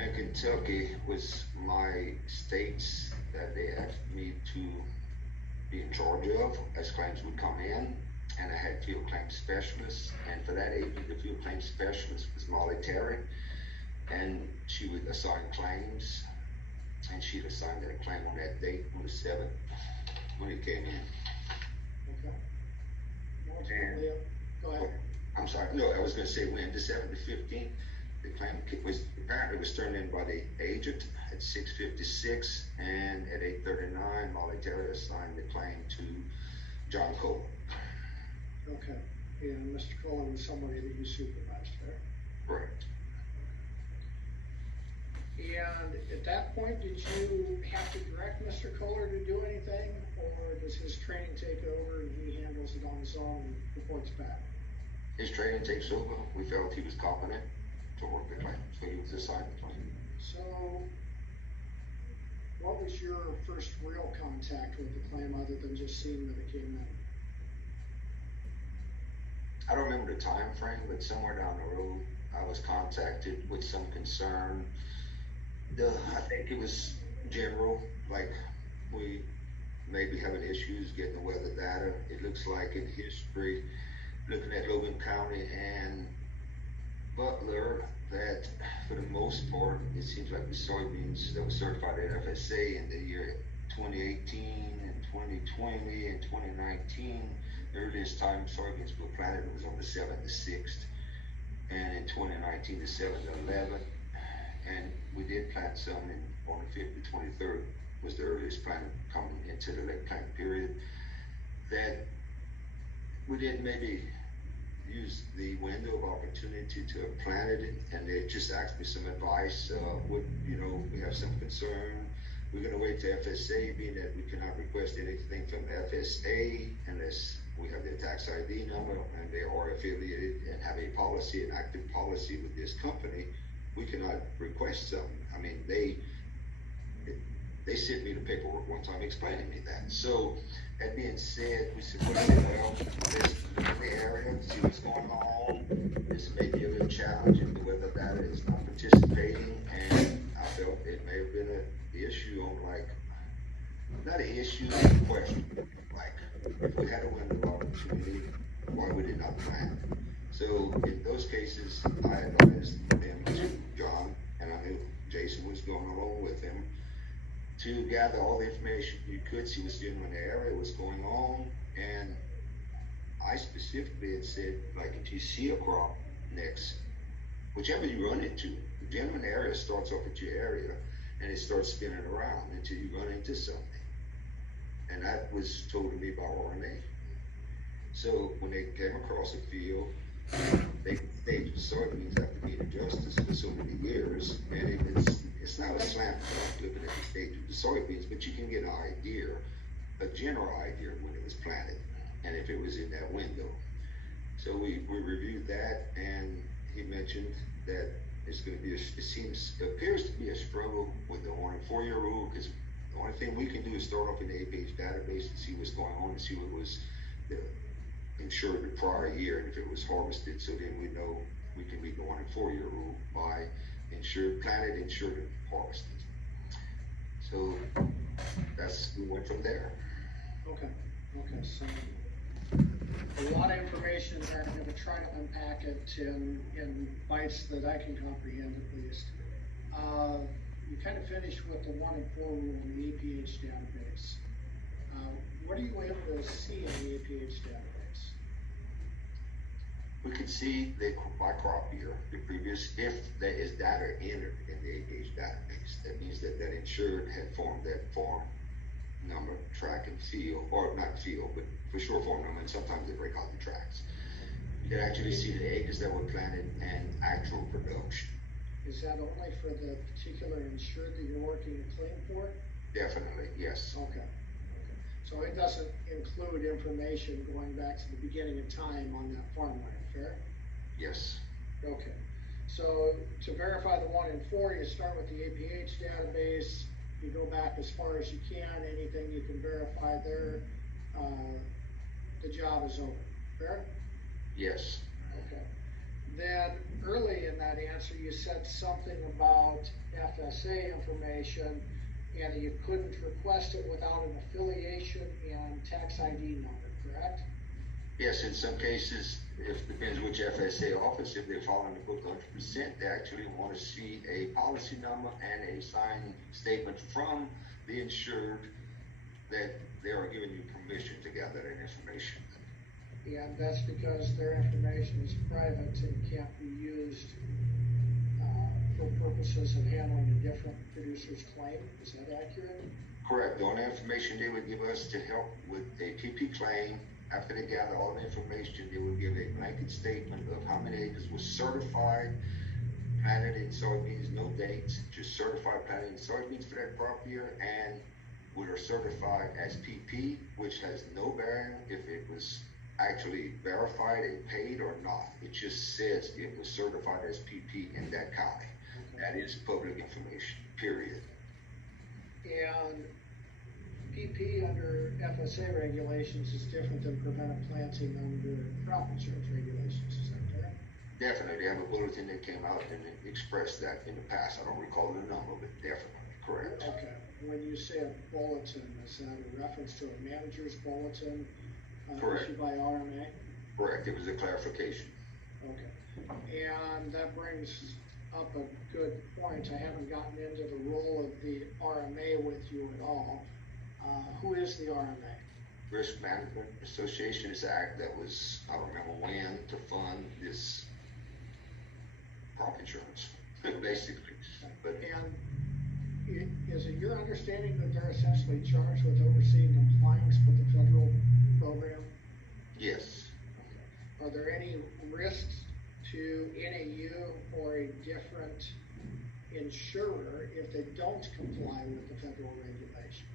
and Kentucky was my states that they asked me to be in charge of as claims would come in. And I had field claims specialists, and for that AP, the field claims specialist was Molly Terry, and she would assign claims, and she'd assign that claim on that date on the 7th when it came in. Okay. And, Go ahead. I'm sorry, no, I was going to say when December the 15th, the claim was turned in by the agent at 6:56, and at 8:39, Molly Terry assigned the claim to John Cole. Okay. And Mr. Cullen was somebody that you supervised there. Correct. And at that point, did you have to direct Mr. Kohler to do anything, or does his training take over and he handles it on his own and reports back? His training takes over. We felt he was competent to work the claim, so he was assigned the claim. So, what was your first real contact with the claim other than just seeing that it came in? I don't remember the time frame, but somewhere down the road, I was contacted with some concern. I think it was general, like we may be having issues getting the weather data. It looks like in history, looking at Logan County and Butler, that for the most part, it seems like the soybeans that were certified at FSA in the year 2018 and 2020 and 2019, earliest time soybeans were planted was on the 7th to 6th, and in 2019 the 7th to 11th, and we did plant some on the 5th to 23rd was the earliest plant coming into the late plant period. That we did maybe use the window of opportunity to have planted it, and they just asked me some advice. We have some concern. We're going to wait to FSA, being that we cannot request anything from FSA unless we have their tax ID number and they are affiliated and have a policy, an active policy with this company. We cannot request something. I mean, they sent me the paperwork one time explaining me that. So, that being said, we said, well, let's look at the area, see what's going on. This may be a little challenging, the weather data is not participating, and I felt it may have been an issue on not an issue, but a question. If we had a window of opportunity, why would it not plant? So in those cases, I advised them to John, and I knew Jason was going along with him, to gather all the information you could, see what's in the area, what's going on, and I specifically had said, if you see a crop next, whichever you run into, the general area starts off at your area, and it starts spinning around until you run into something. And that was told to me by RNA. So when they came across a field, they staged soybeans after being adjusted for so many years, and it's not a slam dunk looking at the stage of the soybeans, but you can get an idea, a general idea of when it was planted, and if it was in that window. So we reviewed that, and he mentioned that it's going to be appears to be a struggle with the 1 and 4 year rule, because the only thing we can do is start off in the APH database and see what's going on and see what was insured the prior year, and if it was harvested, so then we know we can meet the 1 and 4 year rule by planted, insured, and harvested. So we went from there. Okay, so a lot of information there. I'm going to try to unpack it in bites that I can comprehend at least. You kind of finished with the 1 and 4 rule in the APH database. What are you able to see in the APH database? We could see by crop year, the previous, if there is data entered in the APH database. That means that insured had formed that farm number, track, and field, or not field, but for sure farm number, and sometimes they break out the tracks. You can actually see the acres that were planted and actual production. Is that only for the particular insured that you're working to claim for? Definitely, yes. Okay. So it doesn't include information going back to the beginning of time on that farmland, fair? Yes. Okay. So to verify the 1 and 4, you start with the APH database, you go back as far as you can, anything you can verify there, the job is over, fair? Yes. Okay. Then early in that answer, you said something about FSA information, and you couldn't request it without an affiliation and tax ID number, correct? Yes, in some cases, it depends which FSA office. If they're following the book 100%, they actually want to see a policy number and a signed statement from the insured that they are giving you permission to gather that information. And that's because their information is private and can't be used for purposes of handling a different producer's claim. Is that accurate? Correct. The only information they would give us to help with a PP claim, after they gather all the information, they would give a blanket statement of how many acres was certified, planted in soybeans, no dates, just certified planted in soybeans for that crop year, and we are certified as PP, which has no bearing if it was actually verified and paid or not. It just says it was certified as PP in that county. That is public information, period. And PP under FSA regulations is different than preventive planting under crop insurance regulations, is that correct? Definitely. They have a bulletin that came out and it expressed that in the past. I don't recall the number, but definitely correct. Okay. When you say a bulletin, is that a reference to a manager's bulletin issued by RMA? Correct. It was a clarification. Okay. And that brings up a good point. I haven't gotten into the role of the RMA with you at all. Who is the RMA? Risk Management Association is an act that was, I don't remember when, to fund this crop insurance, basically. But And is it your understanding that they're essentially charged with overseeing compliance with the federal program? yes, Are there any risks to NAU or a different insurer if they don't comply with the federal regulations?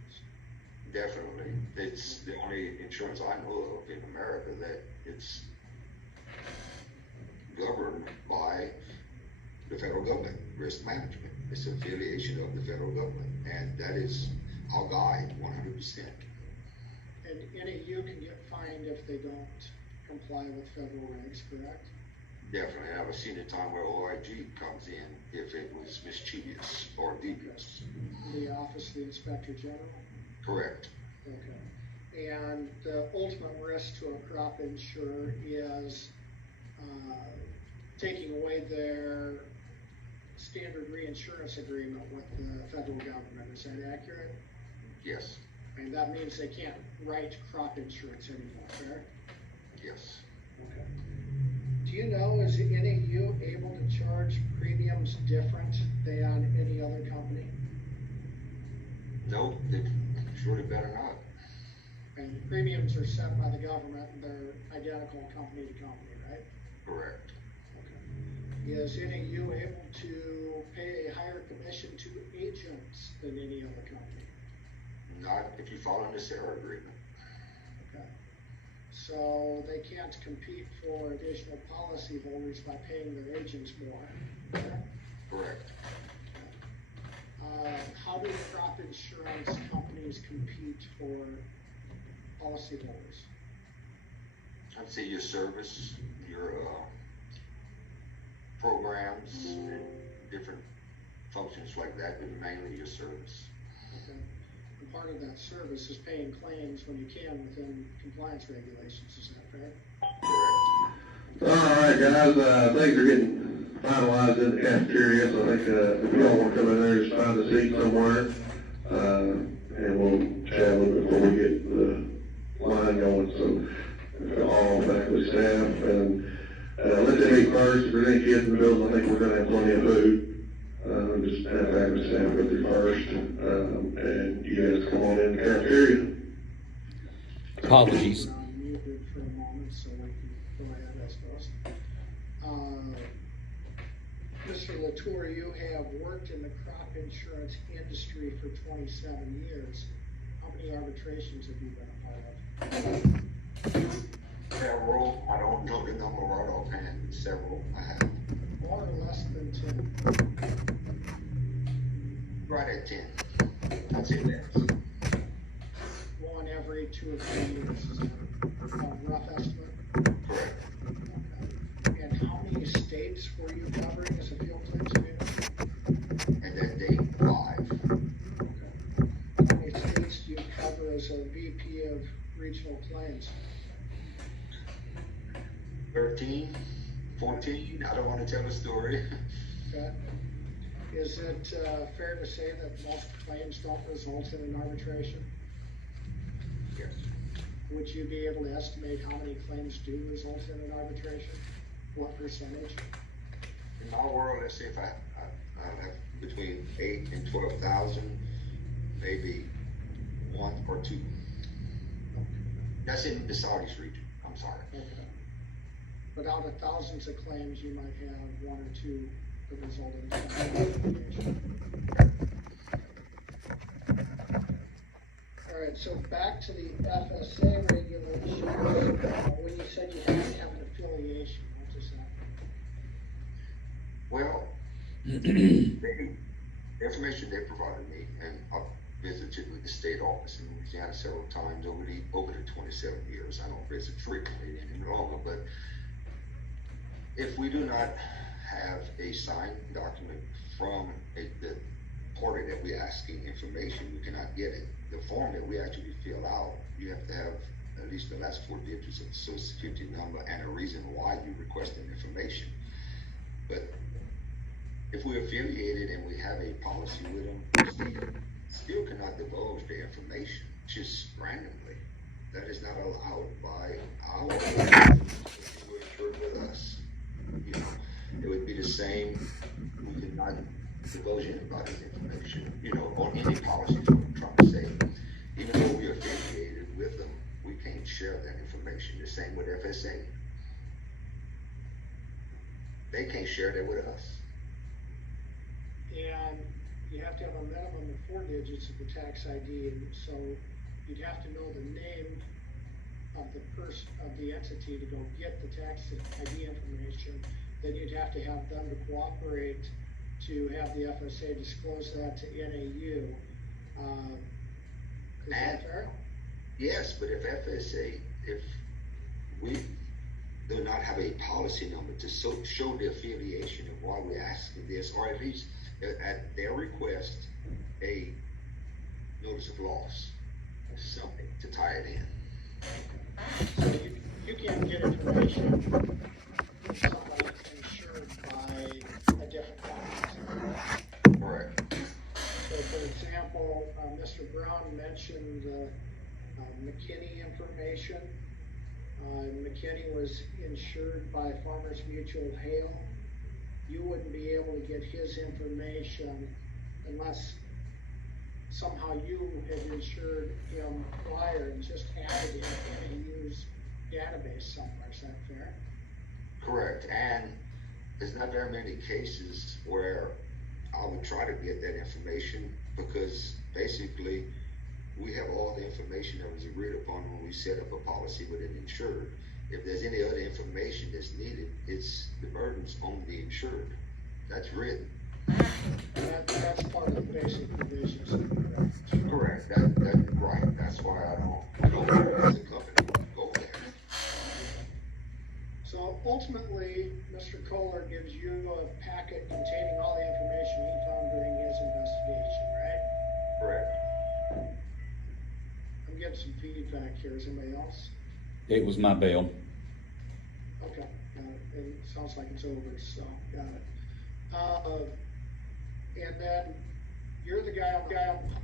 definitely. It's the only insurance I know of in America that it's governed by the federal government, risk management. It's an affiliation of the federal government, and that is our guide 100%. And NAU can get fined if they don't comply with federal regs, correct? Definitely. I've seen a time where OIG comes in if it was mischievous or devious. The Office of the Inspector General? Correct. Okay. And the ultimate risk to a crop insurer is taking away their standard reinsurance agreement with the federal government. Is that accurate? Yes. And that means they can't write crop insurance anymore, correct? Yes. Okay. Do you know, is NAU able to charge premiums different than any other company? Nope. They surely better not. And the premiums are set by the government and they're identical company to company, right? Correct. Okay. Is NAU able to pay a higher commission to agents than any other company? Not if you follow the SARA agreement. Okay. So they can't compete for additional policy holders by paying their agents more, correct? Correct. How do crop insurance companies compete for policy holders? I'd say your service, your programs, and different functions like that, but mainly your service. Okay. And part of that service is paying claims when you can within compliance regulations, is that fair? Correct. All right, guys, things are getting finalized in the cafeteria, so I think if y'all want to come in there, just find a seat somewhere, and we'll chat a little bit before we get the line going. So all faculty, staff, and let them eat first. If there's any kids in the building, I think we're going to have plenty of food. Just have faculty, staff go through first, and you guys come on in the cafeteria. Apologies. Muted for a moment, so we can go ahead, I suppose. Mr. Latour, you have worked in the crop insurance industry for 27 years. How many arbitrations have you been a part of? Several, I don't know the number right offhand, several I have. More or less than 10? Right at 10. I'd say that. One every 2 or 3 years, is that a rough estimate? Correct. Okay. And how many states were you covering as a field claims manager? And that date, 5. Okay. How many states do you cover as a VP of regional claims? 13, 14, I don't want to tell a story. Okay. Is it fair to say that most claims don't result in an arbitration? Yes. Would you be able to estimate how many claims do result in an arbitration? What percentage? In my world, let's say if I have between 8 and 12,000, maybe 1 or 2. That's in the Saudis region, I'm sorry. Okay. But out of thousands of claims, you might have 1 or 2 that result in an arbitration. All right, so back to the FSA regulations. When you said you had to have an affiliation, what does that mean? Well, the information they provided me, and I've visited with the state office in Louisiana several times over the 27 years. I don't visit frequently any longer, but if we do not have a signed document from the party that we're asking information, we cannot get it. The form that we actually fill out, you have to have at least the last 4 digits of the Social Security number and a reason why you're requesting information. But if we're affiliated and we have a policy with them, we still cannot divulge the information just randomly. That is not allowed by our law. If you were insured with us, you know, it would be the same. We could not divulge anybody's information, you know, on any policies, what I'm trying to say. Even though we are affiliated with them, we can't share that information. The same with FSA. They can't share that with us. And you have to have a minimum of 4 digits of the tax ID, and so you'd have to know the name of the person, of the entity to go get the tax ID information. Then you'd have to have them to cooperate to have the FSA disclose that to NAU. Is that fair? Yes, but if FSA, if we do not have a policy number to show the affiliation of why we're asking this, or at least at their request, a notice of loss, something to tie it in. So you can't get information from somebody that's insured by a different company. Correct. So for example, Mr. Brown mentioned McKinney information. McKinney was insured by Farmers Mutual Hail. You wouldn't be able to get his information unless somehow you had insured him prior and just added it in a used database somewhere. Is that fair? Correct. And there's not very many cases where I would try to get that information, because basically we have all the information that was agreed upon when we set up a policy with an insured. If there's any other information that's needed, it's the burden's on the insured. That's written. That's part of the basic provisions. Correct. That's right. That's why I don't as a company go there. So ultimately, Mr. Kohler gives you a packet containing all the information he found during his investigation, right? Correct. I'm getting some feedback here. Is anybody else? It was my bell. Okay, got it. It sounds like it's over, so got it. And then you're the guy on the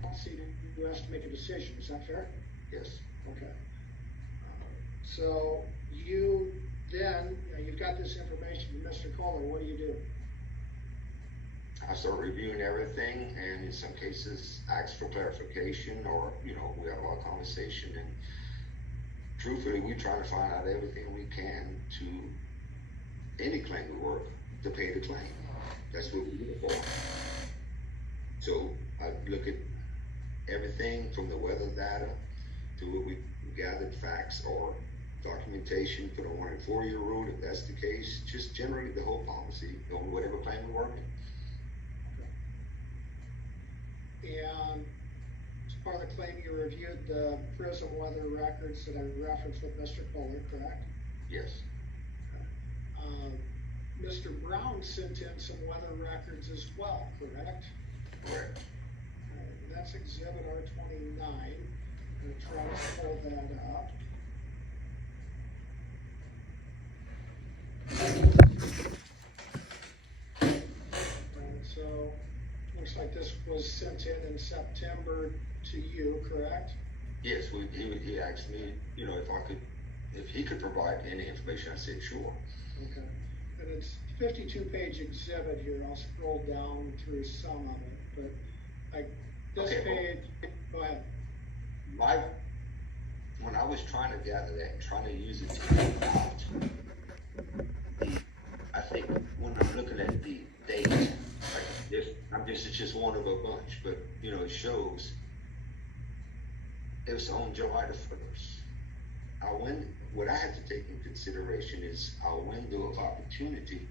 policy who has to make a decision. Is that fair? Yes. Okay. So you then, you've got this information from Mr. Kohler. What do you do? I start reviewing everything, and in some cases ask for clarification, or, you know, we have a lot of conversation, and truthfully, we try to find out everything we can to any claim we work to pay the claim. That's what we do it for. So I look at everything from the weather data to what we gathered facts or documentation, put a 1 in 4 year rule if that's the case, just generally the whole policy on whatever claim we're working. And as part of the claim, you reviewed the PRISM weather records that I referenced with Mr. Kohler, correct? Yes. Mr. Brown sent in some weather records as well, correct? Correct. That's exhibit R29. I'm going to try to pull that up. And so, looks like this was sent in September to you, correct? Yes, he asked me, you know, if he could provide any information. I said, sure. Okay. And it's 52-page exhibit here. I'll scroll down through some of it, but like this Okay, page, go ahead. When I was trying to gather that and trying to use it to help out, I think when I'm looking at the date, like this, it's just one of a bunch, but you know, it shows it was on July the 1st. What I had to take in consideration is our window of opportunity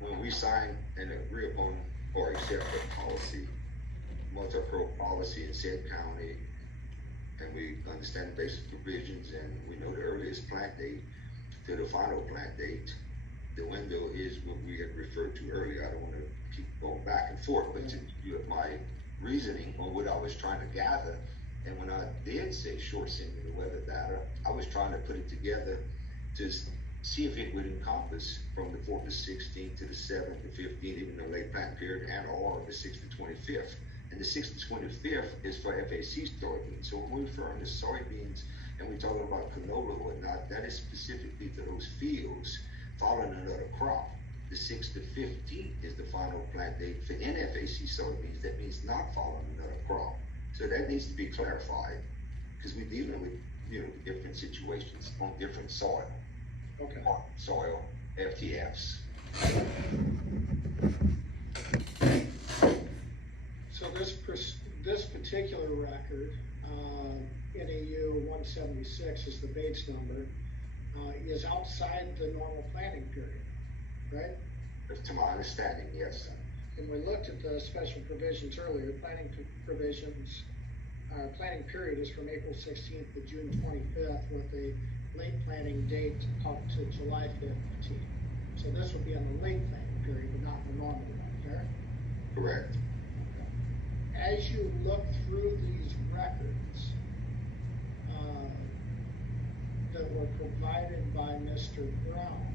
when we sign and agree upon or accept a policy, multi-pro policy in said county, and we understand the basic provisions, and we know the earliest plant date to the final plant date. The window is what we had referred to earlier. I don't want to keep going back and forth, but to give you my reasoning on what I was trying to gather. And when I did say, sure, send me the weather data, I was trying to put it together to see if it would encompass from the 4th to 16th to the 7th to 15th, even the late plant period, and or the 6th to 25th. And the 6th to 25th is for FAC soybeans. So when we refer to soybeans, and we're talking about canola or whatnot, that is specifically to those fields following another crop. The 6th to 15th is the final plant date for NFAC soybeans. That means not following another crop. So that needs to be clarified, because we're dealing with, different situations on different soil. Okay. Soil, FTFs. So this particular record, NAU 176 is the base number, is outside the normal planting period, right? To my understanding, yes. And we looked at the special provisions earlier. Planting provisions, planting period is from April 16th to June 25th with a late planting date up to July 15th. So this would be on the late planting period, but not the normal one, fair? Correct. As you look through these records that were provided by Mr. Brown,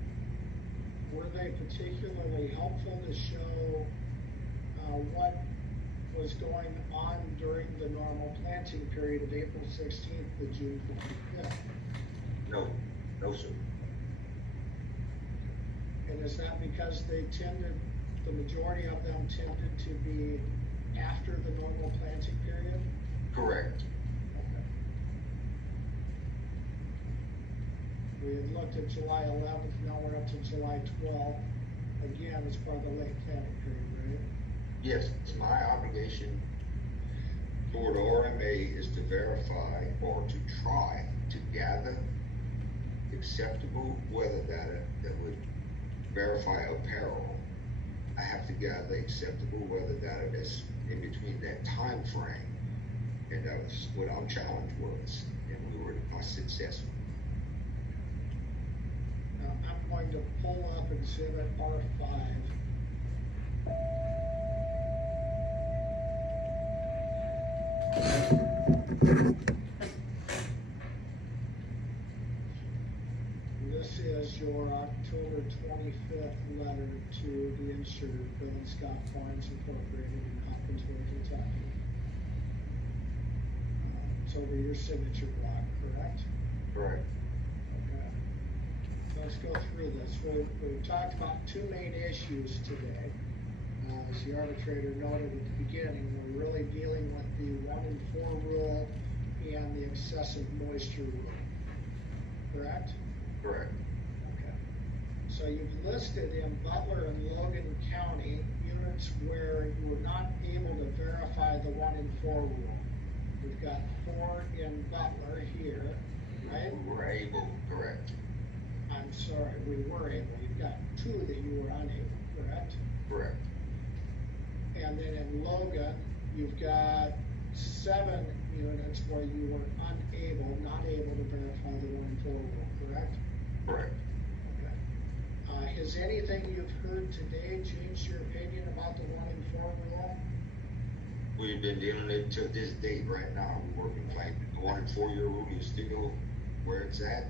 were they particularly helpful to show what was going on during the normal planting period of April 16th to June 25th? No, sir. And is that because the majority of them tended to be after the normal planting period? Correct. Okay. We had looked at July 11th, now we're up to July 12th. Again, as part of the late planting period, right? Yes, it's my obligation toward RMA is to verify or to try to gather acceptable weather data that would verify a peril. I have to gather acceptable weather data that's in between that time frame, and that was what our challenge was, and we were successful. Now, I'm going to pull up Exhibit R5. This is your October 25th letter to the insured, Bill and Scott Farms Incorporated in Hopkinsville, Kentucky. It's over your signature block, correct? Correct. Okay. So let's go through this. We've talked about two main issues today. As the arbitrator noted at the beginning, we're really dealing with the 1 in 4 rule and the excessive moisture rule, correct? Correct. Okay. So you've listed in Butler and Logan County units where you were not able to verify the 1 in 4 rule. We've got 4 in Butler here, right? We were able, correct. I'm sorry, we were able. You've got 2 that you were unable, correct? Correct. And then in Logan, you've got 7 units where you were not able to verify the 1 in 4 rule, correct? Correct. Okay. Has anything you've heard today changed your opinion about the 1 in 4 rule? We've been dealing with it to this date right now. We're working like the 1 in 4 year rule is still where it's at,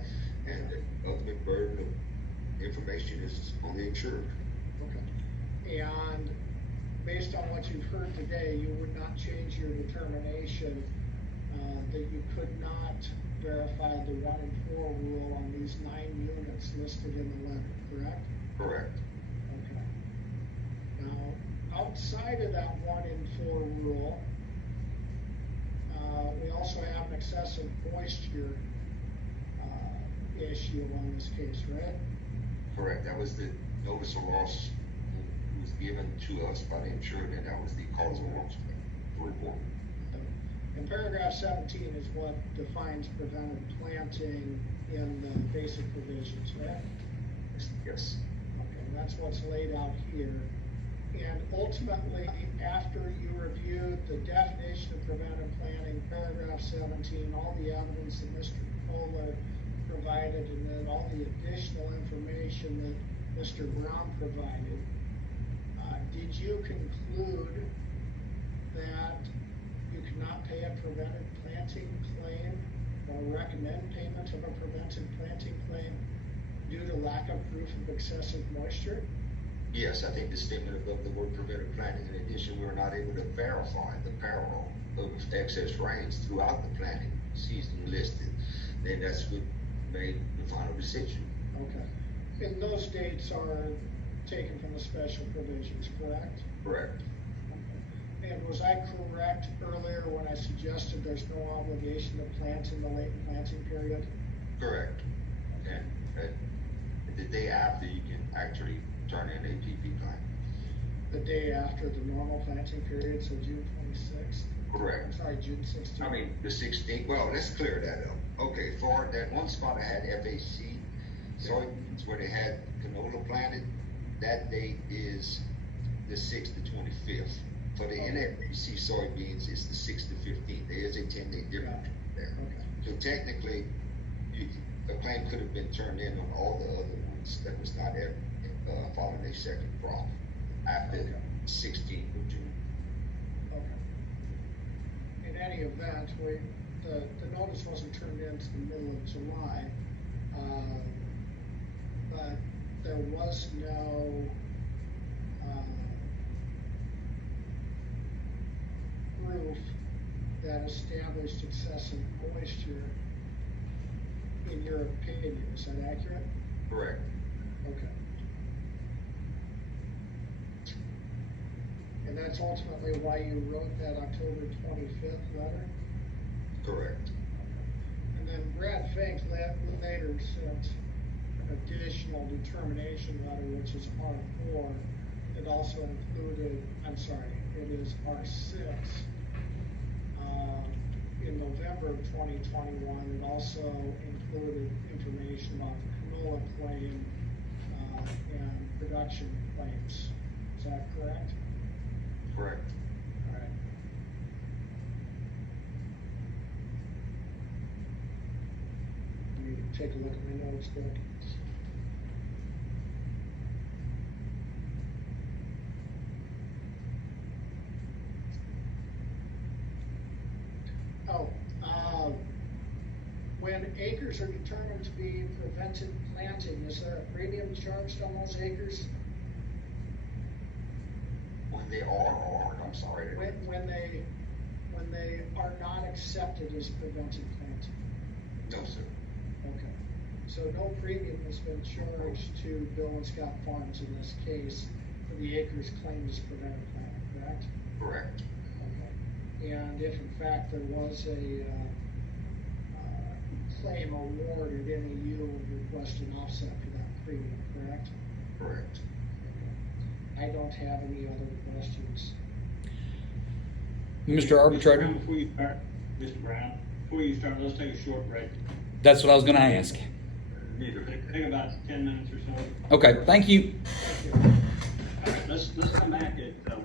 and the ultimate burden of information is on the insured. Okay. And based on what you've heard today, you would not change your determination that you could not verify the 1 in 4 rule on these 9 units listed in the letter, correct? Correct. Okay. Now, outside of that 1 in 4 rule, we also have an excessive moisture issue on this case, right? Correct. That was the notice of loss was given to us by the insured, and that was the cause of loss report. And paragraph 17 is what defines preventive planting in the basic provisions, right? Yes. Okay, that's what's laid out here. And ultimately, after you reviewed the definition of preventive planting, paragraph 17, all the evidence that Mr. Kohler provided, and then all the additional information that Mr. Brown provided, did you conclude that you cannot pay a preventive planting claim or recommend payment of a preventive planting claim due to lack of proof of excessive moisture? Yes, I think the statement above the word preventive planting, in addition, we were not able to verify the peril of excess rains throughout the planting season listed. then that's what made the final decision. Okay. And those dates are taken from the special provisions, correct? Correct. And was I correct earlier when I suggested there's no obligation to plant in the late planting period? Correct. And the day after, you can actually turn in a PP plan. The day after the normal planting period, so June 26th? Correct. I'm sorry, June 16th. I mean, the 16th, well, let's clear that up. Okay, for that one spot I had FAC soybeans where they had canola planted, that date is the 6th to 25th. For the NFAC soybeans, it's the 6th to 15th. There is a 10-day difference there. Okay. So technically, the claim could have been turned in on all the other ones that was not following a second crop after the 16th of June. Okay. In any event, the notice wasn't turned in to the middle of July, but there was no proof that established excessive moisture, in your opinion. Is that accurate? Correct. Okay. And that's ultimately why you wrote that October 25th letter? Correct. And then Brad Fink later sent an additional determination letter, which is R4. It also included, it is R6. In November of 2021, it also included information about the canola claim and production claims. Is that correct? Correct. All right. Let me take a look at my notes there. When acres are determined to be prevented planting, is there a premium charged on those acres? When they are or aren't, I'm sorry. When they are not accepted as prevented planting? No, sir. Okay. So no premium has been charged to Bill and Scott Farms in this case for the acres claimed as prevented planting, correct? Correct. Okay. And if in fact there was a claim awarded, any yield would request an offset for that premium, correct? Correct. I don't have any other questions. Mr. Arbitrator? Mr. Brown, before you start, let's take a short break. That's what I was gonna ask. Take about 10 minutes or so. Okay, thank you. All right, let's come back at